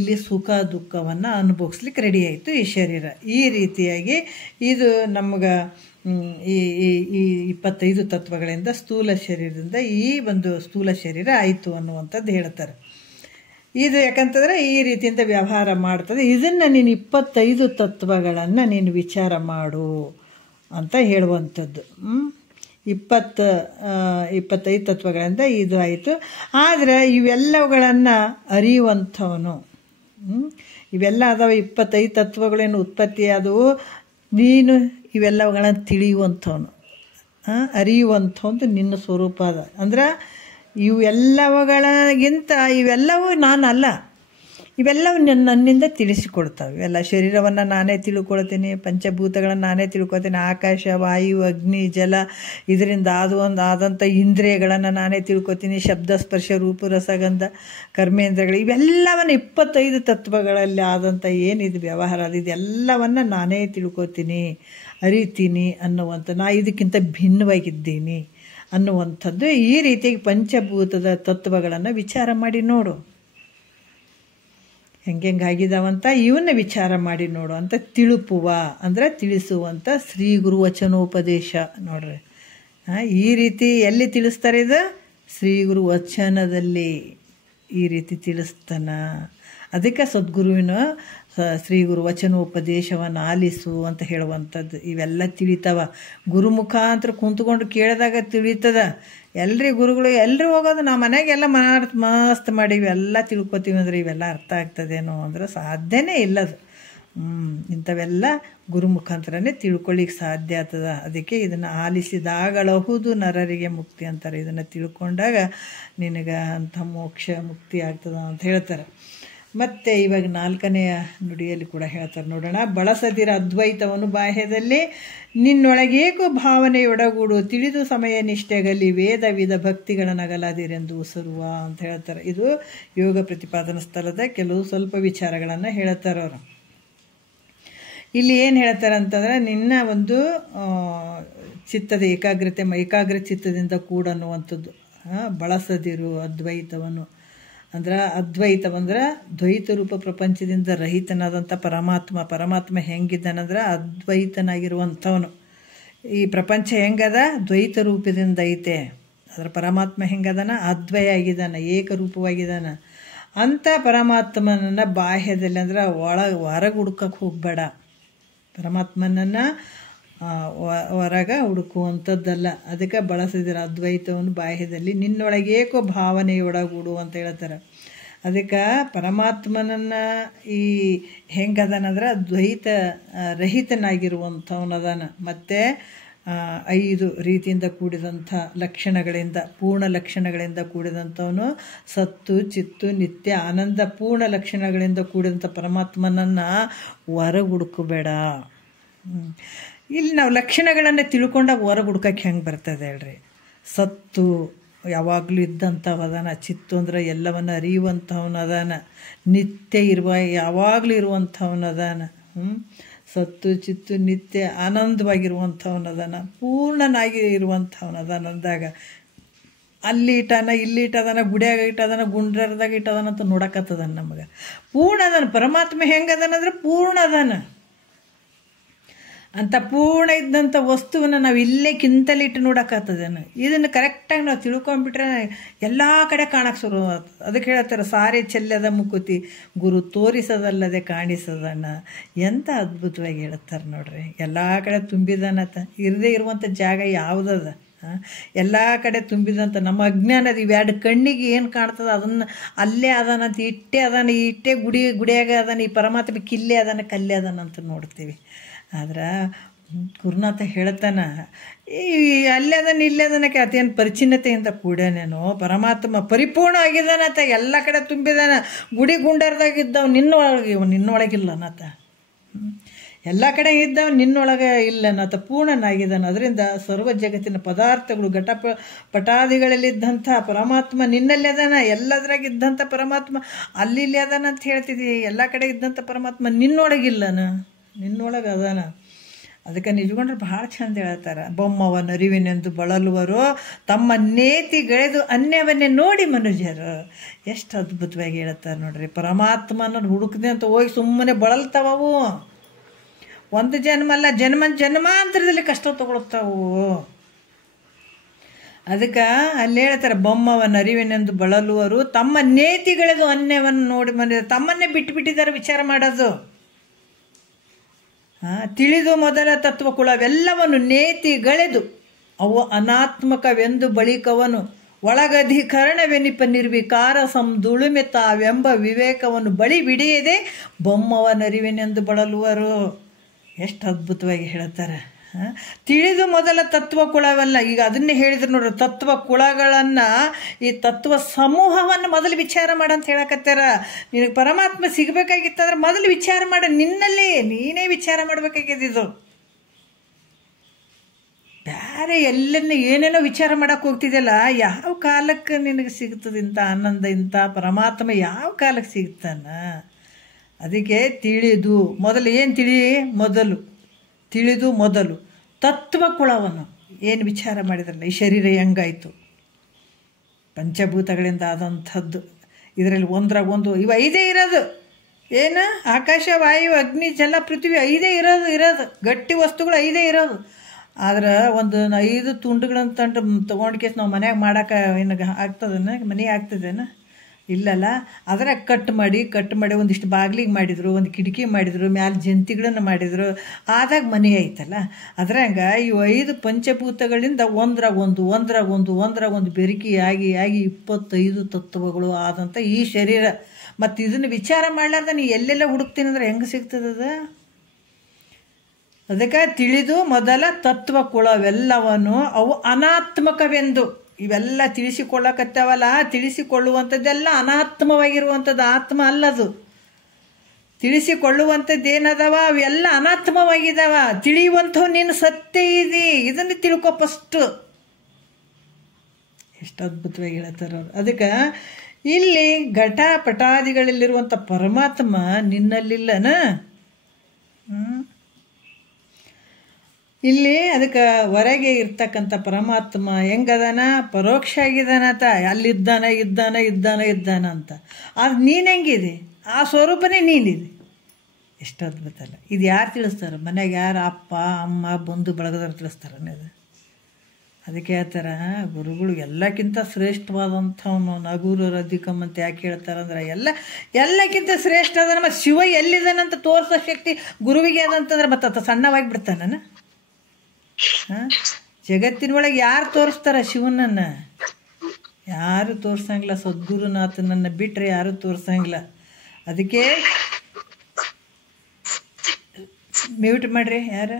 ಇಲ್ಲಿ ಸುಖ ದುಃಖವನ್ನು ಅನುಭವಿಸ್ಲಿಕ್ಕೆ ರೆಡಿ ಆಯಿತು ಈ ಶರೀರ. ಈ ರೀತಿಯಾಗಿ ಇದು ನಮ್ಗೆ ಈ ಈ 25 ತತ್ವಗಳಿಂದ ಸ್ಥೂಲ ಶರೀರದಿಂದ ಈ ಒಂದು ಸ್ಥೂಲ ಶರೀರ ಆಯಿತು ಅನ್ನುವಂಥದ್ದು ಹೇಳ್ತಾರೆ. ಇದು ಯಾಕಂತಂದರೆ ಈ ರೀತಿಯಿಂದ ವ್ಯವಹಾರ ಮಾಡ್ತದೆ. ಇದನ್ನು ನೀನು 25 ತತ್ವಗಳನ್ನು ನೀನು ವಿಚಾರ ಮಾಡು ಅಂತ ಹೇಳುವಂಥದ್ದು. 25 ತತ್ವಗಳಿಂದ ಇದು ಆಯಿತು. ಆದರೆ ಇವೆಲ್ಲವುಗಳನ್ನು ಅರಿಯುವಂಥವನು, ಇವೆಲ್ಲ ಅದಾವೆ 25 ತತ್ವಗಳೇನು ಉತ್ಪತ್ತಿ ಆದವು, ನೀನು ಇವೆಲ್ಲವುಗಳನ್ನು ತಿಳಿಯುವಂಥವನು, ಅರಿಯುವಂಥದ್ದು ನಿನ್ನ ಸ್ವರೂಪ ಅದ. ಅಂದ್ರೆ ಇವೆಲ್ಲವುಗಳಿಗಿಂತ ಇವೆಲ್ಲವೂ ನಾನಲ್ಲ, ಇವೆಲ್ಲವೂ ನನ್ನಿಂದ ತಿಳಿಸಿಕೊಡ್ತಾವೆ. ಇವೆಲ್ಲ ಶರೀರವನ್ನು ನಾನೇ ತಿಳ್ಕೊಳ್ತೀನಿ, ಪಂಚಭೂತಗಳನ್ನು ನಾನೇ ತಿಳ್ಕೊಳ್ತೀನಿ, ಆಕಾಶ, ವಾಯು, ಅಗ್ನಿ, ಜಲ ಇದರಿಂದ ಆದಂಥ ಇಂದ್ರಿಯಗಳನ್ನು ನಾನೇ ತಿಳ್ಕೊತೀನಿ, ಶಬ್ದ, ಸ್ಪರ್ಶ, ರೂಪ, ರಸಗಂಧ, ಕರ್ಮೇಂದ್ರಿಯಗಳು ಇವೆಲ್ಲವನ್ನು 25 ತತ್ವಗಳಲ್ಲಿ ಆದಂಥ ಏನಿದು ವ್ಯವಹಾರ ಅದು ಇದೆಲ್ಲವನ್ನು ನಾನೇ ತಿಳ್ಕೊತೀನಿ, ಅರಿತೀನಿ ಅನ್ನುವಂಥ, ನಾ ಇದಕ್ಕಿಂತ ಭಿನ್ನವಾಗಿದ್ದೀನಿ ಅನ್ನುವಂಥದ್ದು. ಈ ರೀತಿಯಾಗಿ ಪಂಚಭೂತದ ತತ್ವಗಳನ್ನು ವಿಚಾರ ಮಾಡಿ ನೋಡು, ಹೆಂಗಾಗಿದ್ದಾವಂತ ಇವನ್ನ ವಿಚಾರ ಮಾಡಿ ನೋಡು ಅಂತ ತಿಳುಪುವ ಅಂದರೆ ತಿಳಿಸುವಂಥ ಶ್ರೀ ಗುರು ವಚನೋಪದೇಶ ನೋಡ್ರಿ. ಈ ರೀತಿ ಎಲ್ಲಿ ತಿಳಿಸ್ತಾರೆ? ಇದು ಶ್ರೀ ಗುರು ವಚನದಲ್ಲಿ ಈ ರೀತಿ ತಿಳಿಸ್ತಾನ. ಅದಕ್ಕೆ ಸದ್ಗುರುವಿನ ಶ್ರೀ ಗುರು ವಚನೋಪದೇಶವನ್ನು ಆಲಿಸು ಅಂತ ಹೇಳುವಂಥದ್ದು. ಇವೆಲ್ಲ ತಿಳಿತಾವ, ಗುರುಮುಖಾಂತರ ಕುಂತ್ಕೊಂಡು ಕೇಳಿದಾಗ ತಿಳಿತದ. ಎಲ್ರಿ ಗುರುಗಳು ಎಲ್ಲರೂ ಹೋಗೋದು, ನಾವು ಮನೆಗೆಲ್ಲ ಮಸ್ತ್ ಮಾಡಿ ಇವೆಲ್ಲ ತಿಳ್ಕೊತೀವಿ ಅಂದರೆ ಇವೆಲ್ಲ ಅರ್ಥ ಆಗ್ತದೇನೋ ಅಂದ್ರೆ ಸಾಧ್ಯನೇ ಇಲ್ಲದು. ಇಂಥವೆಲ್ಲ ಗುರು ಮುಖಾಂತರನೇ ತಿಳ್ಕೊಳ್ಳಿಕ್ಕೆ ಸಾಧ್ಯ ಆಗ್ತದ. ಅದಕ್ಕೆ ಇದನ್ನು ಆಲಿಸಿದಾಗಳಹುದು ನರರಿಗೆ ಮುಕ್ತಿ ಅಂತಾರೆ. ಇದನ್ನು ತಿಳ್ಕೊಂಡಾಗ ನಿನಗೆ ಅಂಥ ಮೋಕ್ಷ ಮುಕ್ತಿ ಆಗ್ತದ ಅಂತ ಹೇಳ್ತಾರೆ. ಮತ್ತು ಇವಾಗ 4ನೆಯ ನುಡಿಯಲ್ಲಿ ಕೂಡ ಹೇಳ್ತಾರೆ ನೋಡೋಣ. ಬಳಸದಿರ ಅದ್ವೈತವನ್ನು ಬಾಹ್ಯದಲ್ಲಿ ನಿನ್ನೊಳಗೇಕೋ ಭಾವನೆಯೊಡಗೂಡು ತಿಳಿದು ಸಮಯ ನಿಷ್ಠೆಗಲಿ ವೇದ ವಿಧ ಭಕ್ತಿಗಳನ್ನಗಲಾದಿರೆಂದು ಉಸರುವ ಅಂತ ಹೇಳ್ತಾರೆ. ಇದು ಯೋಗ ಪ್ರತಿಪಾದನಾ ಸ್ಥಳದ ಕೆಲವು ಸ್ವಲ್ಪ ವಿಚಾರಗಳನ್ನು ಹೇಳ್ತಾರೆ ಅವರು. ಇಲ್ಲಿ ಏನು ಹೇಳ್ತಾರೆ ಅಂತಂದರೆ, ನಿನ್ನ ಒಂದು ಚಿತ್ತದ ಏಕಾಗ್ರ ಚಿತ್ತದಿಂದ ಕೂಡ ಅನ್ನುವಂಥದ್ದು. ಬಳಸದಿರು ಅದ್ವೈತವನ್ನು ಅಂದ್ರೆ, ಅದ್ವೈತವಂದ್ರೆ ದ್ವೈತ ರೂಪ ಪ್ರಪಂಚದಿಂದ ರಹಿತನಾದಂಥ ಪರಮಾತ್ಮ ಹೆಂಗಿದ್ದಾನಂದ್ರೆ ಅದ್ವೈತನಾಗಿರುವಂಥವನು. ಈ ಪ್ರಪಂಚ ಹೆಂಗದ? ದ್ವೈತ ರೂಪದಿಂದ ಐತೆ. ಅದರ ಪರಮಾತ್ಮ ಹೆಂಗದಾನ? ಅದ್ವಯ ಆಗಿದ್ದಾನೆ, ಏಕರೂಪವಾಗಿದ್ದಾನೆ. ಅಂಥ ಪರಮಾತ್ಮನನ್ನು ಬಾಹ್ಯದಲ್ಲಿ ಅಂದ್ರೆ ಹೊರಗೆ ಹುಡ್ಕಕ್ಕೆ ಹೋಗಬೇಡ. ಪರಮಾತ್ಮನನ್ನು ಹೊರಗೆ ಹುಡುಕುವಂಥದ್ದಲ್ಲ. ಅದಕ್ಕೆ ಬಳಸಿದಿರ ಅದ್ವೈತವನ್ನು ಬಾಹ್ಯದಲ್ಲಿ ನಿನ್ನೊಳಗೇಕೋ ಭಾವನೆಯೊಡಗೂಡು ಅಂತ ಹೇಳ್ತಾರೆ. ಅದಕ್ಕೆ ಪರಮಾತ್ಮನನ್ನು ಈ ಹೆಂಗದಾನಂದ್ರೆ ದ್ವೈತ ರಹಿತನಾಗಿರುವಂಥವನದಾನ. ಮತ್ತು 5 ರೀತಿಯಿಂದ ಕೂಡಿದಂಥ ಲಕ್ಷಣಗಳಿಂದ, ಪೂರ್ಣ ಲಕ್ಷಣಗಳಿಂದ ಕೂಡಿದಂಥವನು. ಸತ್ತು ಚಿತ್ತು ನಿತ್ಯ ಆನಂದ ಪೂರ್ಣ ಲಕ್ಷಣಗಳಿಂದ ಕೂಡಿದಂಥ ಪರಮಾತ್ಮನನ್ನು ಹೊರಗೆ ಹುಡುಕಬೇಡ. ಇಲ್ಲಿ ನಾವು ಲಕ್ಷಣಗಳನ್ನು ತಿಳ್ಕೊಂಡಾಗ ಹೊರಗೆ ಹುಡ್ಕಕ್ಕೆ ಹೆಂಗೆ ಬರ್ತದೆ ಹೇಳ್ರಿ? ಸತ್ತು ಯಾವಾಗಲೂ ಇದ್ದಂಥವದಾನ, ಚಿತ್ತು ಅಂದ್ರೆ ಎಲ್ಲವನ್ನು ಅರಿಯುವಂಥವನದಾನ, ನಿತ್ಯ ಯಾವಾಗಲೂ ಇರುವಂಥವನದಾನ. ಸತ್ತು ಚಿತ್ತು ನಿತ್ಯ ಆನಂದವಾಗಿರುವಂಥವನದಾನ, ಪೂರ್ಣನಾಗಿ ಇರುವಂಥವನದಾನ ಅಂದಾಗ ಅಲ್ಲಿ ಇಟ್ಟಾನ, ಇಲ್ಲಿ ಇಟ್ಟದಾನ, ಗುಡಿಯಾಗ ಇಟ್ಟದಾನ, ಗುಂಡ್ರದಾಗ ಇಟ್ಟದಾನ ಅಂತ ನೋಡಕತ್ತದಾನ. ನಮಗೆ ಪೂರ್ಣ ಅದಾನ. ಪರಮಾತ್ಮ ಹೆಂಗದಾನಂದ್ರೆ ಪೂರ್ಣ ಅದಾನ. ಅಂಥ ಪೂರ್ಣ ಇದ್ದಂಥ ವಸ್ತುವನ್ನು ನಾವು ಇಲ್ಲೇ ಕಿಂತಲಿಟ್ಟು ನೋಡೋಕ್ಕಾಗ್ತದೇನು? ಇದನ್ನು ಕರೆಕ್ಟಾಗಿ ನಾವು ತಿಳ್ಕೊಂಡ್ಬಿಟ್ರೆ ಎಲ್ಲ ಕಡೆ ಕಾಣಕ್ಕೆ ಶುರು ಆಗ್ತದೆ. ಅದಕ್ಕೆ ಹೇಳ್ತಾರೆ, ಸಾರಿ ಚೆಲ್ಲದ ಮುಕುತಿ ಗುರು ತೋರಿಸೋದಲ್ಲದೆ ಕಾಣಿಸೋದನ್ನ. ಎಂಥ ಅದ್ಭುತವಾಗಿ ಹೇಳ್ತಾರೆ ನೋಡ್ರಿ. ಎಲ್ಲ ಕಡೆ ತುಂಬಿದಾನತ, ಇರದೇ ಇರುವಂಥ ಜಾಗ ಯಾವುದದ? ಎಲ್ಲ ಕಡೆ ತುಂಬಿದಂಥ ನಮ್ಮ ಅಜ್ಞಾನದ ಇವೆರಡು ಕಣ್ಣಿಗೆ ಏನು ಕಾಣ್ತದೆ ಅದನ್ನು ಅಲ್ಲೇ ಅದಾನಂತ, ಇಟ್ಟೇ ಅದಾನ, ಗುಡಿಯಾಗ ಅದಾನ, ಈ ಪರಮಾತ್ಮ ಕಿಲ್ಲೇ ಅದಾನ, ಕಲ್ಲೇ ಅದಾನ ಅಂತ ನೋಡ್ತೀವಿ. ಆದ್ರೆ ಗುರುನಾಥ ಹೇಳ್ತಾನ, ಈ ಅಲ್ಲದನ ಇಲ್ಲದನಕ್ಕೆ ಅತೇನು ಪರಿಚಿನ್ನತೆಯಿಂದ ಕೂಡ್ಯಾನೇನೋ ಪರಮಾತ್ಮ ಪರಿಪೂರ್ಣ ಆಗಿದ್ದಾನತ, ಎಲ್ಲ ಕಡೆ ತುಂಬಿದಾನ. ಗುಡಿ ಗುಂಡರ್ದಾಗಿದ್ದವು ನಿನ್ನೊಳಗಿಲ್ಲನತ, ಎಲ್ಲ ಕಡೆ ಇದ್ದವು ನಿನ್ನೊಳಗೆ ಇಲ್ಲನತ, ಪೂರ್ಣನಾಗಿದ್ದಾನೆ. ಅದರಿಂದ ಸರ್ವ ಜಗತ್ತಿನ ಪದಾರ್ಥಗಳು ಪಟಾದಿಗಳಲ್ಲಿದ್ದಂಥ ಪರಮಾತ್ಮ ನಿನ್ನಲ್ಲಿ ಅದಾನ. ಎಲ್ಲದ್ರಾಗಿದ್ದಂಥ ಪರಮಾತ್ಮ ಅಲ್ಲಿ ಅದಾನ ಅಂತ ಹೇಳ್ತಿದ್ವಿ. ಎಲ್ಲ ಕಡೆ ಇದ್ದಂಥ ಪರಮಾತ್ಮ ನಿನ್ನೊಳಗಿಲ್ಲನ, ನಿನ್ನೊಳಗೆ ಅದಾನ. ಅದಕ್ಕೆ ನಿಜಗೊಂಡ್ರೆ ಭಾಳ ಚಂದ ಹೇಳ್ತಾರೆ. ಬೊಮ್ಮವನ ಅರಿವಿನೆಂದು ಬಳಲುವರು ತಮ್ಮ ನೇತಿಗಳೆದು ಅನ್ಯವನ್ನೇ ನೋಡಿ ಮನುಜರು. ಎಷ್ಟು ಅದ್ಭುತವಾಗಿ ಹೇಳ್ತಾರೆ ನೋಡ್ರಿ. ಪರಮಾತ್ಮನ ಹುಡುಕದೆ ಅಂತ ಹೋಗಿ ಸುಮ್ಮನೆ ಬಳಲ್ತಾವವು. ಒಂದು ಜನ್ಮ ಅಲ್ಲ, ಜನ್ಮಾಂತರದಲ್ಲಿ ಕಷ್ಟ ತಗೊಳ್ತಾವು. ಅದಕ್ಕೆ ಅಲ್ಲಿ ಹೇಳ್ತಾರೆ, ಬೊಮ್ಮವನ ಅರಿವಿನೆಂದು ಬಳಲುವರು ತಮ್ಮ ನೇತಿಗಳೆದು ಅನ್ಯವನ್ನು ನೋಡಿ ಮನುಜರು. ತಮ್ಮನ್ನೇ ಬಿಟ್ಟುಬಿಟ್ಟಿದ್ದಾರೆ ವಿಚಾರ ಮಾಡೋದು. ತಿಳಿದು ಮೊದಲ ತತ್ವಕುಳವೆಲ್ಲವನ್ನು ನೇತಿಗಳೆದು ಅವು ಅನಾತ್ಮಕವೆಂದು ಬಳಿಕವನು ಒಳಗಧಿಕರಣವೆನಿಪ ನಿರ್ವಿಕಾರ ಸಂದುಳುಮೆ ತಾವೆಂಬ ವಿವೇಕವನ್ನು ಬಳಿ ಬಿಡಿಯದೆ ಬೊಮ್ಮವನರಿವೆನೆಂದು ಬಳಲುವರು. ಎಷ್ಟು ಅದ್ಭುತವಾಗಿ ಹೇಳ್ತಾರೆ. ತಿಳಿದು ಮೊದಲ ತತ್ವಕುಳವೆಲ್ಲ, ಈಗ ಅದನ್ನೇ ಹೇಳಿದ್ರು ನೋಡ್ರಿ, ತತ್ವ ಕುಳಗಳನ್ನು, ಈ ತತ್ವ ಸಮೂಹವನ್ನು ಮೊದಲು ವಿಚಾರ ಮಾಡಂತ ಹೇಳಕತ್ತಾರ. ನಿನಗೆ ಪರಮಾತ್ಮ ಸಿಗಬೇಕಾಗಿತ್ತಂದ್ರೆ ಮೊದಲು ವಿಚಾರ ಮಾಡ, ನಿನ್ನಲ್ಲಿ ನೀನೇ ವಿಚಾರ ಮಾಡಬೇಕಾಗಿದ್ದು. ಬೇರೆ ಎಲ್ಲನ್ನ ಏನೇನೋ ವಿಚಾರ ಮಾಡಕ್ಕೆ ಹೋಗ್ತಿದ್ದಲ್ಲ, ಯಾವ ಕಾಲಕ್ಕೆ ನಿನಗೆ ಸಿಗ್ತದೆ ಇಂಥ ಆನಂದ, ಇಂಥ ಪರಮಾತ್ಮ ಯಾವ ಕಾಲಕ್ಕೆ ಸಿಗ್ತಾನ? ಅದಕ್ಕೆ ತಿಳಿದು ಮೊದಲು ಏನು ತಿಳಿದು ಮೊದಲು ತತ್ವಕುಳವನ್ನು ಏನು ವಿಚಾರ ಮಾಡಿದ್ರಲ್ಲ, ಈ ಶರೀರ ಹೆಂಗಾಯಿತು, ಪಂಚಭೂತಗಳಿಂದ ಆದಂಥದ್ದು, ಇದರಲ್ಲಿ ಒಂದ್ರಾಗ ಒಂದು, ಇವು 5 ಇರೋದು. ಏನು ಆಕಾಶ, ವಾಯು, ಅಗ್ನಿ, ಜಲ, ಪೃಥ್ವಿ 5 ಇರೋದು ಗಟ್ಟಿ ವಸ್ತುಗಳು 5 ಇರೋದು. ಆದ್ರೆ ಒಂದು 5 ತುಂಡುಗಳಂತ ತೊಗೊಂಡು ಕೇಸ್ ನಾವು ಮನ್ಯಾಗ ಮಾಡೋಕೆ ಏನು ಆಗ್ತದೇನ, ಮನೆ ಆಗ್ತದೇನ? ಇಲ್ಲಲ್ಲ. ಅದ್ರಾಗ ಕಟ್ ಮಾಡಿ ಒಂದಿಷ್ಟು ಬಾಗಿಲಿಗೆ ಮಾಡಿದರು, ಒಂದು ಕಿಟಕಿ ಮಾಡಿದರು, ಮ್ಯಾಲೆ ಜಂತಿಗಳನ್ನು ಮಾಡಿದರು, ಆದಾಗ ಮನೆ ಐತಲ್ಲ. ಅದ್ರಾಗ ಇವು 5 ಪಂಚಭೂತಗಳಿಂದ ಒಂದ್ರಾಗೊಂದು ಬೆರಿಕೆಯಾಗಿ 25 ತತ್ವಗಳು ಆದಂಥ ಈ ಶರೀರ. ಮತ್ತು ಇದನ್ನು ವಿಚಾರ ಮಾಡ್ಲಾರ್ದ ನೀ ಎಲ್ಲೆಲ್ಲ ಹುಡುಕ್ತೀನಿ ಅಂದ್ರೆ ಹೆಂಗೆ ಸಿಗ್ತದದ? ಅದಕ್ಕೆ ತಿಳಿದು ಮೊದಲ ತತ್ವ ಕುಳವೆಲ್ಲವನ್ನು ಅವು ಅನಾತ್ಮಕವೆಂದು, ಇವೆಲ್ಲ ತಿಳಿಸಿಕೊಳ್ಳಕತ್ತಾವಲ್ಲ, ತಿಳಿಸಿಕೊಳ್ಳುವಂಥದ್ದೆಲ್ಲ ಅನಾತ್ಮವಾಗಿರುವಂಥದ್ದು, ಆತ್ಮ ಅಲ್ಲದು. ತಿಳಿಸಿಕೊಳ್ಳುವಂಥದ್ದು ಏನದವ ಅವೆಲ್ಲ ಅನಾತ್ಮವಾಗಿದ್ದಾವ. ತಿಳಿಯುವಂಥವು ನೀನು ಸತ್ಯ ಇದೆ, ಇದನ್ನು ತಿಳ್ಕೊ ಫಸ್ಟು. ಎಷ್ಟು ಅದ್ಭುತವಾಗಿ ಹೇಳ್ತಾರೆ ಅವರು. ಅದಕ್ಕೆ ಇಲ್ಲಿ ಘಟಪಟಾದಿಗಳಲ್ಲಿರುವಂಥ ಪರಮಾತ್ಮ ನಿನ್ನಲ್ಲಿಲ್ಲನ. ಇಲ್ಲಿ ಅದಕ್ಕೆ ಹೊರಗೆ ಇರ್ತಕ್ಕಂಥ ಪರಮಾತ್ಮ ಹೆಂಗದಾನ? ಪರೋಕ್ಷ ಆಗಿದ್ದಾನತ. ಇದ್ದಾನ ಅಂತ. ಅದು ನೀನು ಹೆಂಗಿದೆ? ಆ ಸ್ವರೂಪನೇ ನೀನಿದೆ. ಎಷ್ಟು ಅದ್ಭುತ ಅಲ್ಲ? ಇದು ಯಾರು ತಿಳಿಸ್ತಾರೆ? ಮನೆಗೆ ಯಾರು ಅಪ್ಪ ಅಮ್ಮ ಬಂಧು ಬಳಗದವ್ರು ತಿಳಿಸ್ತಾರೆ ಅನ್ನೋದು. ಅದಕ್ಕೆ ಹೇಳ್ತಾರೆ ಗುರುಗಳು ಎಲ್ಲಕ್ಕಿಂತ ಶ್ರೇಷ್ಠವಾದಂಥವನು. ನಗುರು ರಧಿಕಮ್ ಅಂತ ಯಾಕೆ ಹೇಳ್ತಾರಂದ್ರೆ ಎಲ್ಲಕ್ಕಿಂತ ಶ್ರೇಷ್ಠ ಅದ. ಮತ್ತು ಶಿವ ಎಲ್ಲಿದ್ದಾನಂತ ತೋರಿಸೋ ಶಕ್ತಿ ಗುರುವಿಗೆ ಅದಂತಂದ್ರೆ ಮತ್ತೆ ಸಣ್ಣವಾಗಿ ಬಿಡ್ತಾನ. ಜಗತ್ತಿನೊಳಗೆ ಯಾರು ತೋರಿಸ್ತಾರ ಶಿವನನ್ನು? ಯಾರು ತೋರ್ಸಂಗಿಲ್ಲ. ಸದ್ಗುರುನಾಥನನ್ನು ಬಿಟ್ಟರೆ ಯಾರು ತೋರ್ಸಂಗಿಲ್ಲ. ಅದಕ್ಕೆ ಮ್ಯೂಟ್ ಮಾಡ್ರಿ. ಯಾರು?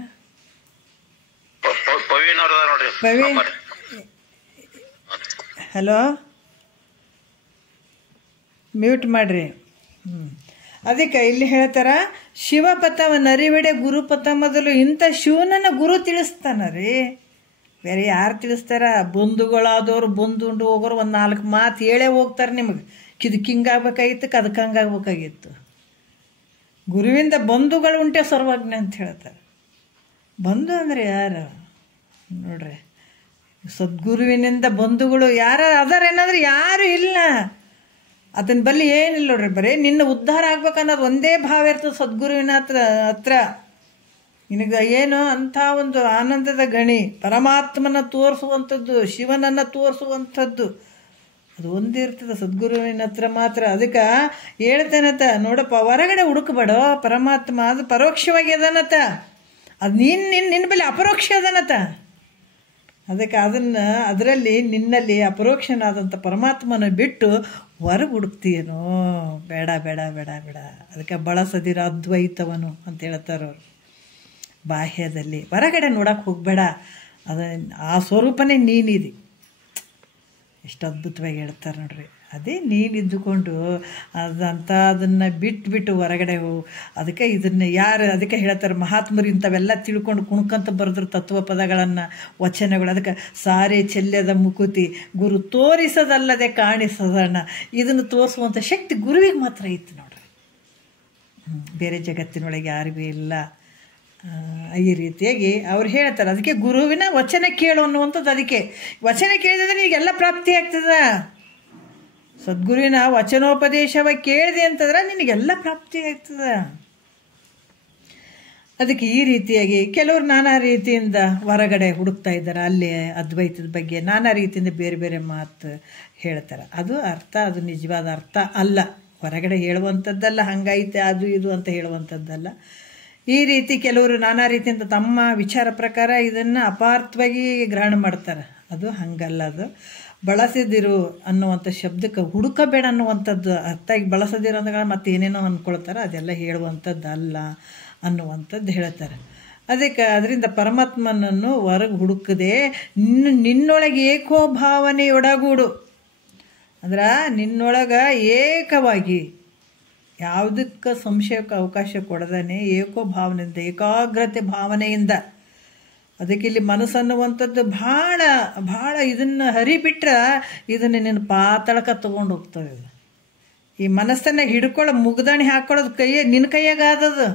ಪವಿ. ಹಲೋ, ಮ್ಯೂಟ್ ಮಾಡ್ರಿ. ಅದಕ್ಕೆ ಇಲ್ಲಿ ಹೇಳ್ತಾರ, ಶಿವಪಥವನ್ನು ಅರಿವಿಡೆ ಗುರುಪಥ ಮೊದಲು. ಇಂಥ ಶಿವನನ್ನು ಗುರು ತಿಳಿಸ್ತಾನ ರೀ. ಬೇರೆ ಯಾರು ತಿಳಿಸ್ತಾರ? ಬಂಧುಗಳಾದವ್ರು ಬಂದು ಉಂಡು ಹೋಗೋರು ಒಂದು 4 ಮಾತು ಹೇಳೇ ಹೋಗ್ತಾರೆ. ನಿಮಗೆ ಕಿದಕ್ಕೆ ಹಿಂಗಾಗ್ಬೇಕಾಗಿತ್ತು, ಕದಕ್ಕೆ ಹಂಗಾಗ್ಬೇಕಾಗಿತ್ತು. ಗುರುವಿಂದ ಬಂಧುಗಳು ಉಂಟೆ ಸರ್ವಜ್ಞ ಅಂತ ಹೇಳ್ತಾರೆ. ಬಂಧು ಅಂದರೆ ಯಾರು ನೋಡ್ರಿ? ಸದ್ಗುರುವಿನಿಂದ ಬಂಧುಗಳು ಯಾರು ಅದಾರೇನಾದ್ರೆ ಯಾರು ಇಲ್ಲ. ಅದನ್ನ ಬಲ್ಲಿ ಏನಿಲ್ಲ ನೋಡ್ರಿ. ಬರೀ ನಿನ್ನ ಉದ್ಧಾರ ಆಗ್ಬೇಕನ್ನೋದು ಒಂದೇ ಭಾವ ಇರ್ತದೆ ಸದ್ಗುರುವಿನ ಹತ್ರ. ನಿನಗೆ ಏನು ಅಂಥ ಒಂದು ಆನಂದದ ಗಣಿ, ಪರಮಾತ್ಮನ ತೋರಿಸುವಂಥದ್ದು, ಶಿವನನ್ನು ತೋರಿಸುವಂಥದ್ದು ಅದು ಒಂದಿರ್ತದೆ ಸದ್ಗುರುವಿನ ಹತ್ರ ಮಾತ್ರ. ಅದಕ್ಕೆ ಹೇಳ್ತೇನತ್ತ, ನೋಡಪ್ಪ ಹೊರಗಡೆ ಹುಡುಕಬೇಡ, ಪರಮಾತ್ಮ ಅದು ಪರೋಕ್ಷವಾಗಿ ಅದನತ್ತ. ಅದು ನಿನ್ನ ಬಳಿ ಅಪರೋಕ್ಷ ಅದನತ್ತ. ಅದಕ್ಕೆ ಅದರಲ್ಲಿ ನಿನ್ನಲ್ಲಿ ಅಪರೋಕ್ಷನಾದಂಥ ಪರಮಾತ್ಮನ ಬಿಟ್ಟು ಹೊರಗೆ ಹುಡುಕ್ತೀಯೇನೋ? ಬೇಡ. ಅದಕ್ಕೆ ಬಳಸದಿರ ಅದ್ವೈತವನು ಅಂತ ಹೇಳ್ತಾರವ್ರು. ಬಾಹ್ಯದಲ್ಲಿ, ಹೊರಗಡೆ ನೋಡಕ್ಕೆ ಹೋಗಬೇಡ. ಅದು ಆ ಸ್ವರೂಪನೇ ನೀನಿದೆ. ಎಷ್ಟು ಅದ್ಭುತವಾಗಿ ಹೇಳ್ತಾರೆ ನೋಡ್ರಿ. ಅದೇ ನೀನು ಇದ್ದುಕೊಂಡು ಅದನ್ನು ಬಿಟ್ಟು ಹೊರಗಡೆ ಅದಕ್ಕೆ ಇದನ್ನು ಯಾರು ಅದಕ್ಕೆ ಹೇಳ್ತಾರೆ ಮಹಾತ್ಮರು ಇಂಥವೆಲ್ಲ ತಿಳ್ಕೊಂಡು ಕುಣ್ಕಂತ ಬರೆದ್ರು ತತ್ವ ಪದಗಳನ್ನು, ವಚನಗಳು. ಅದಕ್ಕೆ ಸಾರೆ ಚೆಲ್ಲದ ಮುಕುತಿ ಗುರು ತೋರಿಸದಲ್ಲದೆ ಕಾಣಿಸದಣ್ಣ. ಇದನ್ನು ತೋರಿಸುವಂಥ ಶಕ್ತಿ ಗುರುವಿಗೆ ಮಾತ್ರ ಇತ್ತು ನೋಡ್ರಿ. ಬೇರೆ ಜಗತ್ತಿನೊಳಗೆ ಯಾರಿಗೂ ಇಲ್ಲ. ಈ ರೀತಿಯಾಗಿ ಅವ್ರು ಹೇಳ್ತಾರೆ. ಅದಕ್ಕೆ ಗುರುವಿನ ವಚನ ಕೇಳು ಅನ್ನುವಂಥದ್ದು. ಅದಕ್ಕೆ ವಚನ ಕೇಳಿದ್ರೆ ನಿನಗೆಲ್ಲ ಪ್ರಾಪ್ತಿ ಆಗ್ತದೆ. ಸದ್ಗುರುವಿನ ವಚನೋಪದೇಶವ ಕೇಳಿದೆ ಅಂತಂದ್ರೆ ನಿನಗೆಲ್ಲ ಪ್ರಾಪ್ತಿ ಆಗ್ತದೆ. ಅದಕ್ಕೆ ಈ ರೀತಿಯಾಗಿ ಕೆಲವರು ನಾನಾ ರೀತಿಯಿಂದ ಹೊರಗಡೆ ಹುಡುಕ್ತಾ ಇದ್ದಾರೆ. ಅಲ್ಲಿ ಅದ್ವೈತದ ಬಗ್ಗೆ ನಾನಾ ರೀತಿಯಿಂದ ಬೇರೆ ಬೇರೆ ಮಾತು ಹೇಳ್ತಾರೆ. ಅದು ಅರ್ಥ, ಅದು ನಿಜವಾದ ಅರ್ಥ ಅಲ್ಲ. ಹೊರಗಡೆ ಹೇಳುವಂಥದ್ದಲ್ಲ, ಹಂಗೈತೆ ಅದು ಇದು ಅಂತ ಹೇಳುವಂಥದ್ದಲ್ಲ. ಈ ರೀತಿ ಕೆಲವರು ನಾನಾ ರೀತಿಯಿಂದ ತಮ್ಮ ವಿಚಾರ ಪ್ರಕಾರ ಇದನ್ನು ಅಪಾರ್ಥವಾಗಿ ಗ್ರಹಣ ಮಾಡ್ತಾರೆ. ಅದು ಹಂಗಲ್ಲ. ಅದು ಬಳಸದಿರು ಅನ್ನುವಂಥ ಶಬ್ದಕ್ಕೆ ಹುಡುಕಬೇಡ ಅನ್ನುವಂಥದ್ದು ಅರ್ಥ. ಈಗ ಬಳಸದಿರು ಅಂದ್ರೆ ಮತ್ತೆ ಏನೇನೋ ಅಂದ್ಕೊಳ್ತಾರೆ. ಅದೆಲ್ಲ ಹೇಳುವಂಥದ್ದು ಅಲ್ಲ ಅನ್ನುವಂಥದ್ದು ಹೇಳ್ತಾರೆ. ಅದಕ್ಕೆ ಅದರಿಂದ ಪರಮಾತ್ಮನನ್ನು ಹೊರಗೆ ಹುಡುಕದೆ ನಿನ್ನೊಳಗೆ ಏಕೋಭಾವನೆಯೊಡಗೂಡು. ಅಂದ್ರೆ ನಿನ್ನೊಳಗೆ ಏಕವಾಗಿ ಯಾವುದಕ್ಕೆ ಸಂಶಯಕ್ಕೆ ಅವಕಾಶ ಕೊಡದೇ ಏಕೋಭಾವನೆಯಿಂದ, ಏಕಾಗ್ರತೆ ಭಾವನೆಯಿಂದ. ಅದಕ್ಕೆ ಇಲ್ಲಿ ಮನಸ್ಸನ್ನುವಂಥದ್ದು ಭಾಳ ಭಾಳ ಇದನ್ನು ಹರಿಬಿಟ್ರೆ ಇದನ್ನು ನಿನ್ನ ಪಾತಾಳಕ್ಕೆ ತೊಗೊಂಡು ಹೋಗ್ತದೆ. ಈ ಮನಸ್ಸನ್ನು ಹಿಡ್ಕೊಳ್ಳೋ ಮುಗ್ದಾಣಿ ಹಾಕ್ಕೊಳ್ಳೋದು ನಿನ್ನ ಕೈಯಾಗದದು.